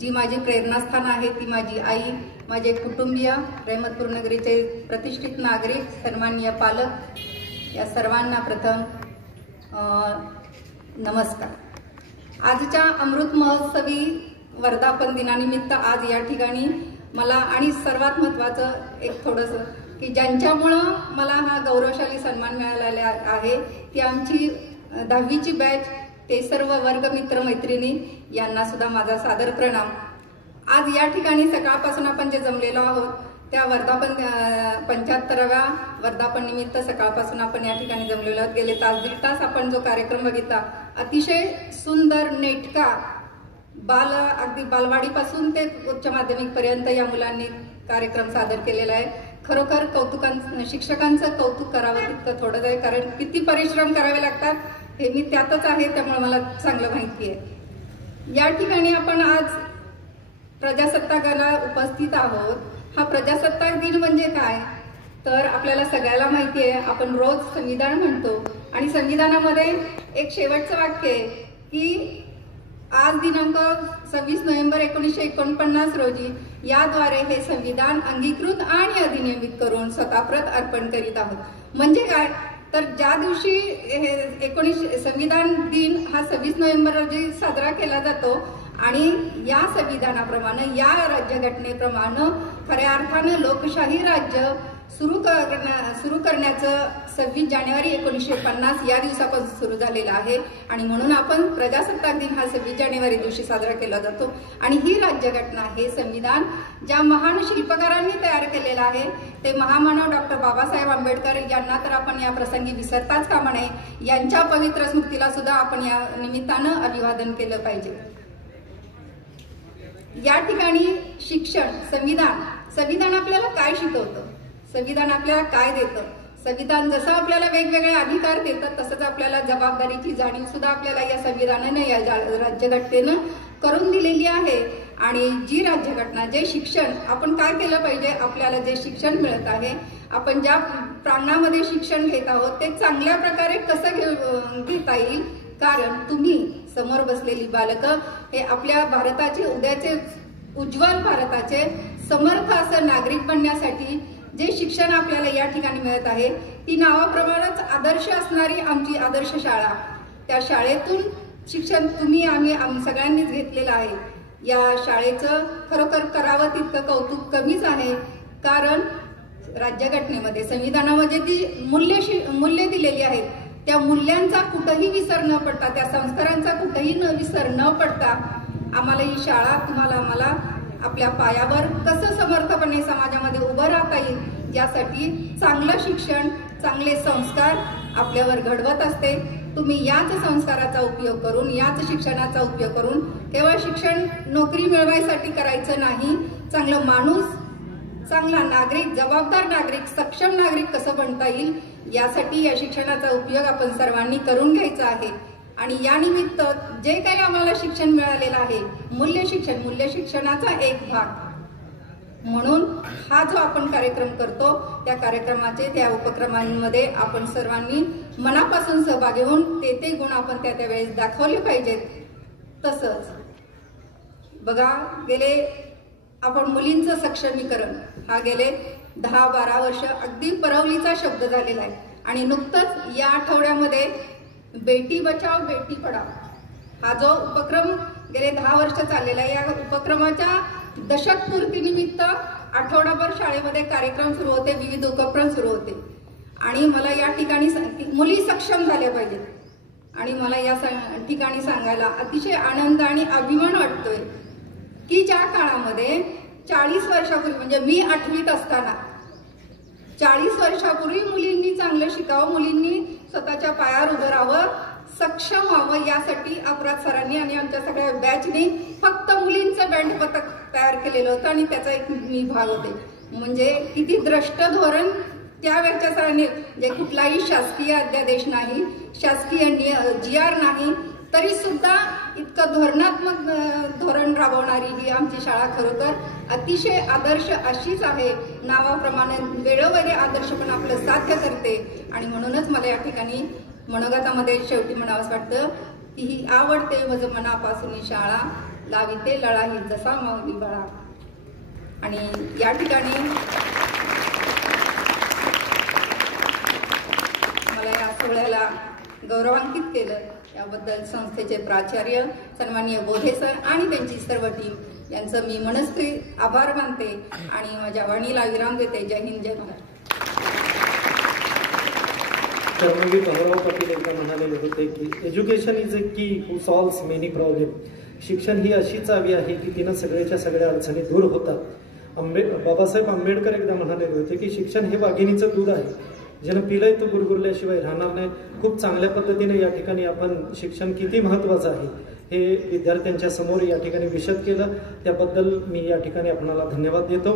जी माझी प्रेरणास्थान आहे ती माझी आई, माझे कुटुंबीय, रहमतपूर नगरीचे प्रतिष्ठित नागरिक, सन्माननीय पालक, या सर्वांना प्रथम नमस्कार. आजच्या अमृत महोत्सवी वर्धापन दिनानिमित्त आज या ठिकाणी मला आणि सर्वात महत्त्वाचं एक थोडंसं की ज्यांच्यामुळं मला हा गौरवशाली सन्मान मिळालेला आहे ती आमची 10वीची बॅच, ते सर्व वर्गमित्र मैत्रिणी यांना सुद्धा माझा सादर प्रणाम. आज या ठिकाणी सकाळपासून आपण जे जमलेलो आहोत त्या वर्धापन 75व्या वर्धापन निमित्त सकाळपासून आपण या ठिकाणी जमलेलो आहोत. गेले तास-दीड तास आपण जो कार्यक्रम बघितला अतिशय सुंदर, नेटका, अगदी बालवाडीपासून ते उच्च माध्यमिक पर्यंत या मुलांनी कार्यक्रम सादर केलेला आहे. खरोखर शिक्षकांचं कौतुक करावं तितकं थोडंच आहे, कारण किती परिश्रम करावे लागतात हे मी त्यातच आहे, त्यामुळे मला चांगलं माहिती आहे. या ठिकाणी आपण आज प्रजासत्ताकाला उपस्थित आहोत. हा प्रजासत्ताक दिन म्हणजे काय तर आपल्याला सगळ्याला माहिती आहे, आपण रोज संविधान म्हणतो आणि संविधानामध्ये एक शेवटचं वाक्य आहे की आज दिनांक 26 नोव्हेंबर 1949 रोजी याद्वारे हे संविधान अंगीकृत आणि अधिनियमित करून स्वतःप्रत अर्पण करीत आहोत. म्हणजे काय तर ज्या दिवशी हे संविधान दिन हा 26 नोव्हेंबर रोजी साजरा केला जातो आणि या संविधानाप्रमाणे, या राज्यघटनेप्रमाणे खऱ्या अर्थानं लोकशाही राज्य सुरू करण्याचं 26 जानेवारी 1950 या दिवसापासून सुरू झालेलं आहे आणि म्हणून आपण प्रजासत्ताक दिन हा 26 जानेवारी दिवशी साजरा केला जातो. आणि ही राज्यघटना, हे संविधान ज्या महान शिल्पकारांनी तयार केलेलं आहे ते महामानव डॉक्टर बाबासाहेब आंबेडकर यांना तर आपण या प्रसंगी विसरताच कामा नये. यांच्या पवित्र स्मृतीला सुद्धा आपण या निमित्तानं अभिवादन केलं पाहिजे. या ठिकाणी शिक्षण, संविधान आपल्याला काय शिकवतं, संविधान आपल्याला काय देतं, संविधान जसं आपल्याला वेगवेगळे अधिकार देतं तसंच आपल्याला जबाबदारीची जाणीव सुद्धा आपल्याला या संविधानानं, या राज्यघटनेनं करून दिलेली आहे. आणि जी राज्यघटना, जे शिक्षण आपण काय केलं पाहिजे, आपल्याला जे शिक्षण मिळत आहे, आपण ज्या प्रांगणामध्ये शिक्षण घेत आहोत ते चांगल्या प्रकारे कसं घेता येईल, कारण तुम्ही समोर बसलेली बालकं हे आपल्या भारताचे, उद्याचे उज्ज्वल भारताचे समर्थ असं नागरिक बनण्यासाठी जे शिक्षण आपल्याला या ठिकाणी मिळत आहे ती नावाप्रमाणेच आदर्श असणारी आमची आदर्श शाळा, त्या शाळेतून शिक्षण आम्ही सगळ्यांनीच घेतलेलं आहे. या शाळेचं खरोखर करावं तितकं कौतुक कमीच आहे, कारण राज्यघटनेमध्ये, संविधानामध्ये जी मूल्य दिलेली आहेत त्या मूल्यांचा कुठंही विसर न पडता, त्या संस्कारांचा कुठंही विसर न पडता आम्हाला ही शाळा, आम्हाला आपल्या पायावर कसं समर्थपणे समाजामध्ये उभं राहता येईल यासाठी चांगलं शिक्षण, चांगले संस्कार आपल्यावर घडवत असते. तुम्ही याच संस्काराचा उपयोग करून, याच शिक्षणाचा उपयोग करून केवळ शिक्षण नोकरी मिळवायसाठी करायचं नाही, चांगलं माणूस, चांगला नागरिक, जबाबदार नागरिक, सक्षम नागरिक कसं बनता येईल यासाठी या शिक्षणाचा उपयोग आपण सर्वांनी करून घ्यायचा आहे. आणि या निमित्त जे काही आम्हाला शिक्षण मिळालेलं आहे, मूल्य शिक्षणाचा एक भाग, म्हणून हा जो आपण कार्यक्रम करतो त्या कार्यक्रमाचे त्या उपक्रमांमध्ये आपण सर्वांनी मनापासून सहभागी होऊन ते गुण आपण त्या वेळेस दाखवले पाहिजेत. तसंच बघा, गेले आपण मुलींचं सक्षमीकरण हा गेले 10-12 वर्ष अगदी परवलीचा शब्द झालेला आहे आणि नुकतंच या आठवड्यामध्ये बेटी बचाव बेटी पढाव हा जो उपक्रम गेले 10 वर्ष चाललेला आहे, या उपक्रमाच्या दशकपूर्तीनिमित्त आठवडाभर शाळेमध्ये कार्यक्रम सुरू होते, विविध उपक्रम सुरू होते आणि मला या ठिकाणी मुली सक्षम झाल्या पाहिजेत आणि मला या ठिकाणी सांगायला अतिशय आनंद आणि अभिमान वाटतोय की ज्या काळामध्ये 40 वर्षापूर्वी म्हणजे मी 8वीत असताना 40 वर्षापूर्वी मुलींनी चांगलं शिकावं, मुलींनी स्वतःच्या पायावर उभं राहावं, सक्षम व्हावं यासाठी अपराध सरांनी आणि आमच्या सगळ्या बॅचने फक्त मुलींचं बँड पथक तयार केलेलं होतं आणि त्याचा एक मी भाग होते. म्हणजे किती द्रष्ट धोरण त्यावेळच्या सरांनी, जे कुठलाही शासकीय अध्यादेश नाही, शासकीय GR नाही, तरी सुद्धा इतकं धोरणात्मक धोरण राबवणारी ही आमची शाळा खरोखर अतिशय आदर्श अशीच आहे. नावाप्रमाणे वेळोवेळी आदर्श पण आपलं साध्य करते आणि म्हणूनच मला या ठिकाणी मनोगतामध्ये शेवटी म्हणावंच वाटतं की ही आवडते मज मनापासून शाळा, लाविते लळा ही जसा माऊली बाळा. आणि या ठिकाणी मला या सोहळ्याला गौरवान्वित केलं याबद्दल संस्थेचे प्राचार्य सन्माननीय बोधे सर आणि त्यांची सर्व टीम यांचं मी मनस्वी आभार मानते आणि माझ्या वाणीला विराम देते. जय हिंद, जय महाराष्ट्र. कर्मवीर भाऊराव पाटील एकदा म्हणालेले होते की एज्युकेशन इज अ की हू सॉल्व्स मेनी प्रॉब्लेम. शिक्षण ही अशी चावी आहे की तिनं सगळ्याच्या सगळ्या अडचणी दूर होतात. बाबासाहेब आंबेडकर एकदा म्हणालेले होते की शिक्षण हे वाघिणीचं दूध आहे, ज्यानं पिलंय तो गुरगुरल्याशिवाय राहणार नाही. खूप चांगल्या पद्धतीने या ठिकाणी आपण शिक्षण किती महत्त्वाचं आहे हे विद्यार्थ्यांच्या समोर या ठिकाणी विशद केलं, त्याबद्दल मी या ठिकाणी आपणाला धन्यवाद देतो.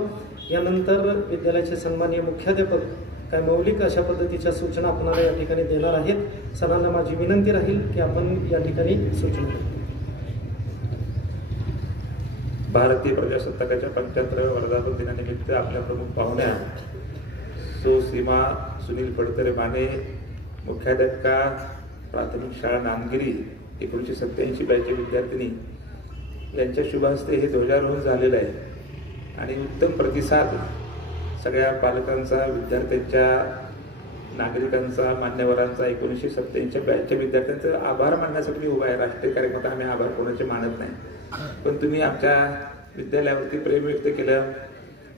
यानंतर विद्यालयाचे सन्माननीय मुख्याध्यापक काय मौलिक अशा पद्धतीच्या सूचना आपणाला या ठिकाणी देणार आहेत. सरांना माझी विनंती राहील की आपण या ठिकाणी सूचना द्या. भारतीय प्रजासत्ताकाच्या 75व्या वर्धापन दिनानिमित्त आपल्या प्रमुख पाहुण्या सीमा सुनील फडतरे माने, मुख्याध्यापिका प्राथमिक शाळा नांदगिरी 1987 बॅचचे विद्यार्थिनी यांच्या शुभ हस्ते हे ध्वजारोहण झालेलं आहे आणि उत्तम प्रतिसाद सगळ्या पालकांचा, विद्यार्थ्यांच्या, नागरिकांचा, मान्यवरांचा 1987 बॅचच्या विद्यार्थ्यांचा आभार मानण्यासाठी मी उभा आहे. राष्ट्रीय कार्यक्रमात आम्ही आभार कोणाचे मानत नाही, पण तुम्ही आमच्या विद्यालयावरती प्रेम व्यक्त केलं.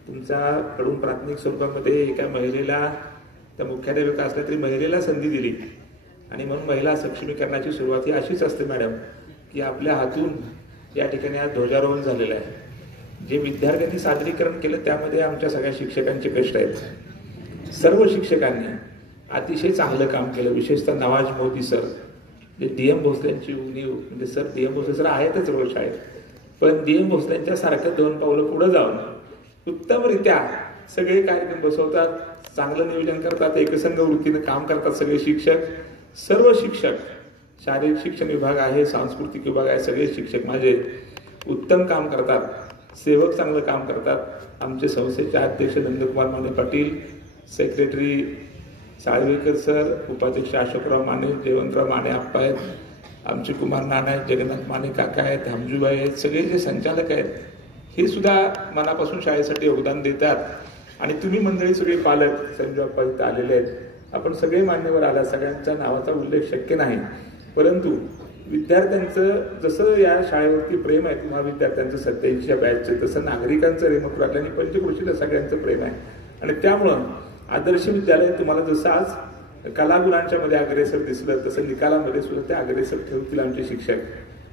तुमच्याकडून प्राथमिक स्वरूपामध्ये एका महिलेला, त्या मुख्याध्यापिका असल्या तरी महिलेला संधी दिली आणि म्हणून महिला सक्षमीकरणाची सुरुवात ही अशीच असते मॅडम की आपल्या हातून या ठिकाणी आज ध्वजारोहण झालेलं आहे. जे विद्यार्थ्यांनी सादरीकरण केलं त्यामध्ये आमच्या सगळ्या शिक्षकांचे कष्ट आहेत. सर्व शिक्षकांनी अतिशय चांगलं काम केलं, विशेषतः नवाज मोदी सर, जे DM भोसलेंची उणीव, म्हणजे सर DM भोसले सर आहेतच रोज आहेत, पण DM भोसलेंच्या सारखं 2 पावलं पुढे जाऊन उत्तमरित्या सगळे कार्यक्रम बसवतात, चांगलं नियोजन करतात, एकसंघ वृत्तीनं काम करतात सगळे शिक्षक. सर्व शिक्षक, शारीरिक शिक्षण विभाग आहे, सांस्कृतिक विभाग आहे, सगळे शिक्षक माझे उत्तम काम करतात, सेवक चांगलं काम करतात. आमचे संस्थेचे अध्यक्ष नंदकुमार माने पाटील, सेक्रेटरी साळवेकर सर, उपाध्यक्ष अशोकराव माने, जयवंतराव माने आप्पा आहेत, आमचे कुमार नाना आहेत, जगन्नाथ माने काका आहेत, हमजूबाई आहेत, सगळे जे संचालक आहेत हे सुद्धा मनापासून शाळेसाठी योगदान देतात. आणि तुम्ही मंडळी सगळे पालक, संजू आप्पा इथं आलेले आहेत, आपण सगळे मान्यवर आला, सगळ्यांच्या नावाचा उल्लेख शक्य नाही, परंतु विद्यार्थ्यांचं जसं या शाळेवरती प्रेम आहे, तुम्हा विद्यार्थ्यांचं 87 बॅचचं, तसं नागरिकांचं रेणुकुरातल्या आणि पंचक्रोशीला सगळ्यांचं प्रेम आहे. आणि त्यामुळं आदर्श विद्यालय तुम्हाला जसं आज कलागुणांच्या मध्ये अग्रेसर दिसलं, तसं निकालामध्ये सुद्धा ते अग्रेसर ठेवतील आमचे शिक्षक.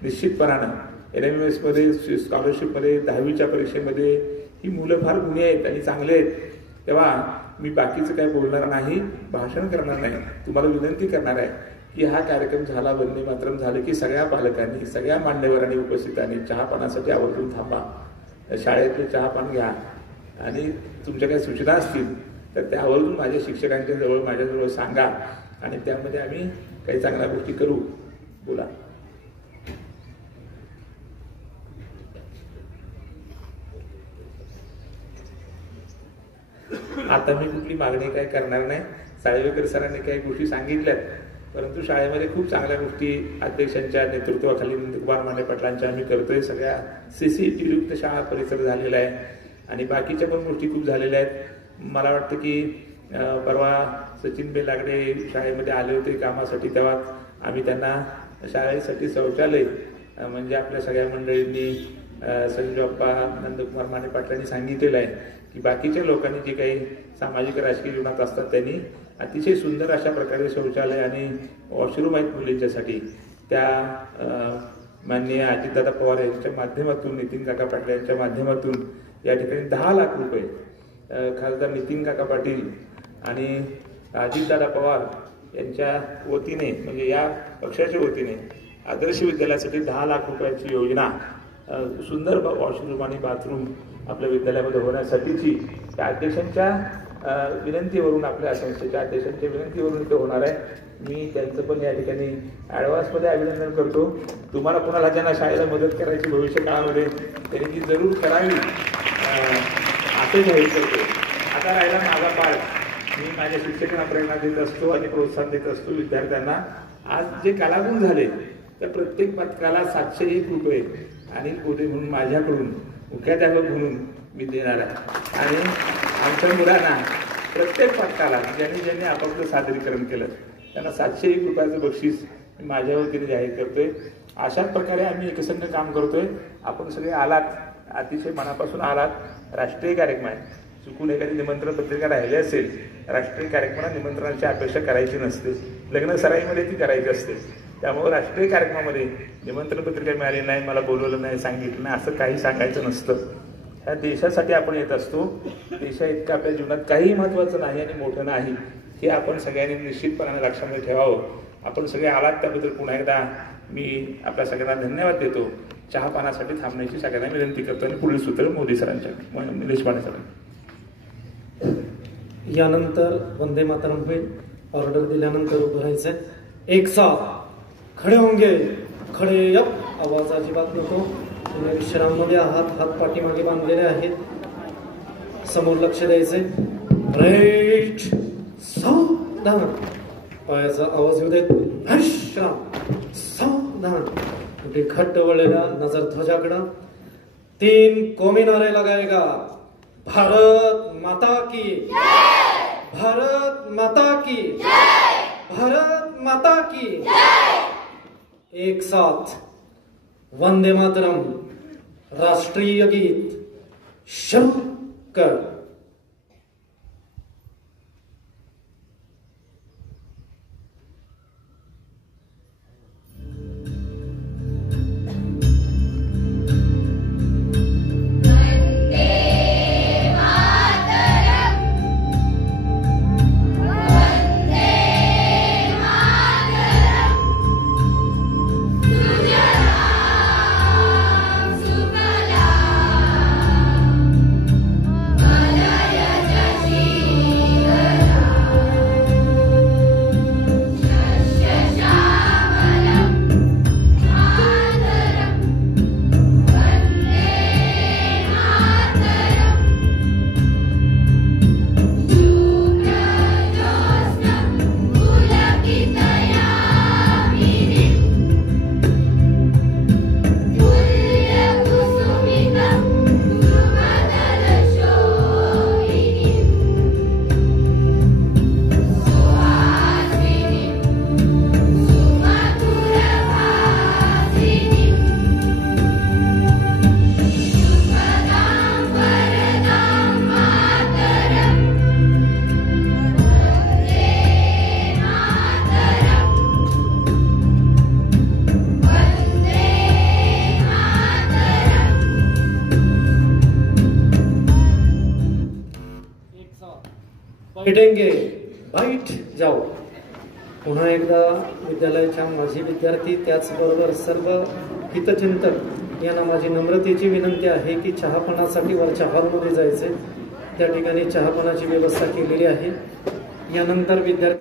निश्चितपणानं NMS मध्ये, स्कॉलरशिपमध्ये, 10वीच्या परीक्षेमध्ये ही मुलं फार गुणी आहेत आणि चांगले आहेत. तेव्हा मी बाकीचं काय बोलणार नाही, भाषण करणार नाही, तुम्हाला विनंती करणार आहे की हा कार्यक्रम झाला, वंदे मातरम झालं की सगळ्या पालकांनी, सगळ्या मान्यवरांनी, उपस्थितांनी चहापानासाठी आवर्जून थांबा, शाळेतले चहापान घ्या आणि तुमच्या काही सूचना असतील तर त्या आवर्जून माझ्या शिक्षकांच्या जवळ, माझ्याजवळ सांगा आणि त्यामध्ये आम्ही काही चांगल्या गोष्टी करू. बोला. आता मी कुठली मागणी काय करणार नाही. साळवेकर सरांनी काही गोष्टी सांगितल्यात, परंतु शाळेमध्ये खूप चांगल्या गोष्टी अध्यक्षांच्या नेतृत्वाखाली नंदकुमार माने पाटलांच्या आम्ही करतोय. सगळ्या CCTV युक्त शाळा परिसर झालेला आहे आणि बाकीच्या पण गोष्टी खूप झालेल्या आहेत. मला वाटतं की परवा सचिन बेलागडे शाळेमध्ये आले होते कामासाठी, तेव्हा आम्ही त्यांना शाळेसाठी शौचालय म्हणजे आपल्या सगळ्या मंडळींनी संजय बाप्पा नंदकुमार माने पाटलांनी सांगितलेलं आहे की बाकीच्या लोकांनी जे काही सामाजिक राजकीय जीवनात असतात त्यांनी अतिशय सुंदर अशा प्रकारे शौचालय आणि वॉशरूम आहेत मुलींच्यासाठी. त्या माननीय अजितदादा पवार यांच्या माध्यमातून, नितीन काका पाटील यांच्या माध्यमातून या ठिकाणी 10 लाख रुपये खासदार नितीन काका पाटील आणि अजितदादा पवार यांच्या वतीने म्हणजे या पक्षाच्या वतीने आदर्श विद्यालयासाठी 10 लाख रुपयाची योजना, सुंदर वॉशरूम आणि बाथरूम आपल्या विद्यालयामध्ये होण्यासाठीची त्या अध्यक्षांच्या विनंतीवरून, आपल्या संस्थेच्या अध्यक्षांच्या विनंतीवरून इथं होणार आहे. मी त्यांचं पण या ठिकाणी ॲडव्हान्समध्ये अभिनंदन करतो. तुम्हाला कोणाला ज्यांना शाळेला मदत करायची भविष्य काळामध्ये त्यांनी ती जरूर करावी असं जाहीर करतो. आता राहिला माझा पाठ. मी माझ्या शिक्षकांना प्रेरणा देत असतो आणि प्रोत्साहन देत असतो विद्यार्थ्यांना. आज जे कलागुण झाले तर प्रत्येक पथकाला 701 रुपये आणि कोटे म्हणून माझ्याकडून मुख्याध्यापक म्हणून मी देणार आहे. आणि आमच्या मुलांना प्रत्येक पथकाला ज्यांनी आपापलं सादरीकरण केलं त्यांना 701 रुपयाचं बक्षीस मी माझ्या वतीने जाहीर करतोय. अशाच प्रकारे आम्ही एकसंघ काम करतोय. आपण सगळे आलात, अतिशय मनापासून आलात. राष्ट्रीय कार्यक्रम आहे, चुकून एखादी निमंत्रण पत्रिका राहिली असेल, राष्ट्रीय कार्यक्रमाला निमंत्रणाची अपेक्षा करायची नसते, लग्न सराईमध्ये ती करायची असते. त्यामुळे राष्ट्रीय कार्यक्रमामध्ये निमंत्रण पत्रिका मिळाली नाही, मला बोलवलं नाही, सांगितलं नाही असं काही सांगायचं नसतं. ह्या देशासाठी आपण येत असतो. देशा इतकं आपल्या जीवनात काही महत्त्वाचं नाही आणि मोठं नाही हे आपण सगळ्यांनी निश्चितपणाने लक्षामध्ये ठेवावं. आपण सगळे आलात त्याबद्दल पुन्हा एकदा मी आपल्या सगळ्यांना धन्यवाद देतो. चहापानासाठी थांबण्याची सगळ्यांना विनंती करतो आणि पुढील सूत्र मोदी सरांच्या, निलेश माने सरांच्या. यानंतर वंदे मातरम होईल. ऑर्डर दिल्यानंतर उभं राहायचंय. एक साथ खडे होंगे, खडे अप. आवाज अजिबात नको. तुम्ही विश्राममध्ये आहात, हात पाठीमागे बांधलेले आहेत. समोर लक्ष द्यायचंय. राईट, सावधान. पायाचा आवाज येऊ देत. विश्राम, सावधान. कुठे खट्ट वळलेला, नजर ध्वजाकडं. 3 कौमी नारे लगाएगा. भारत माता की, भारत माता की, भारत माता की. एक साथ वंदे मातरम राष्ट्रीय गीत शुरू कर. बैठेंगे, बैठ जाओ. पुन्हा एकदा विद्यालयाच्या माजी विद्यार्थी त्याचबरोबर सर्व हितचिंतक यांना माझी नम्रतेची विनंती आहे की चहापानासाठी वरच्या हॉलमध्ये जायचे. त्या ठिकाणी चहापानाची व्यवस्था केलेली आहे. यानंतर विद्यार्थी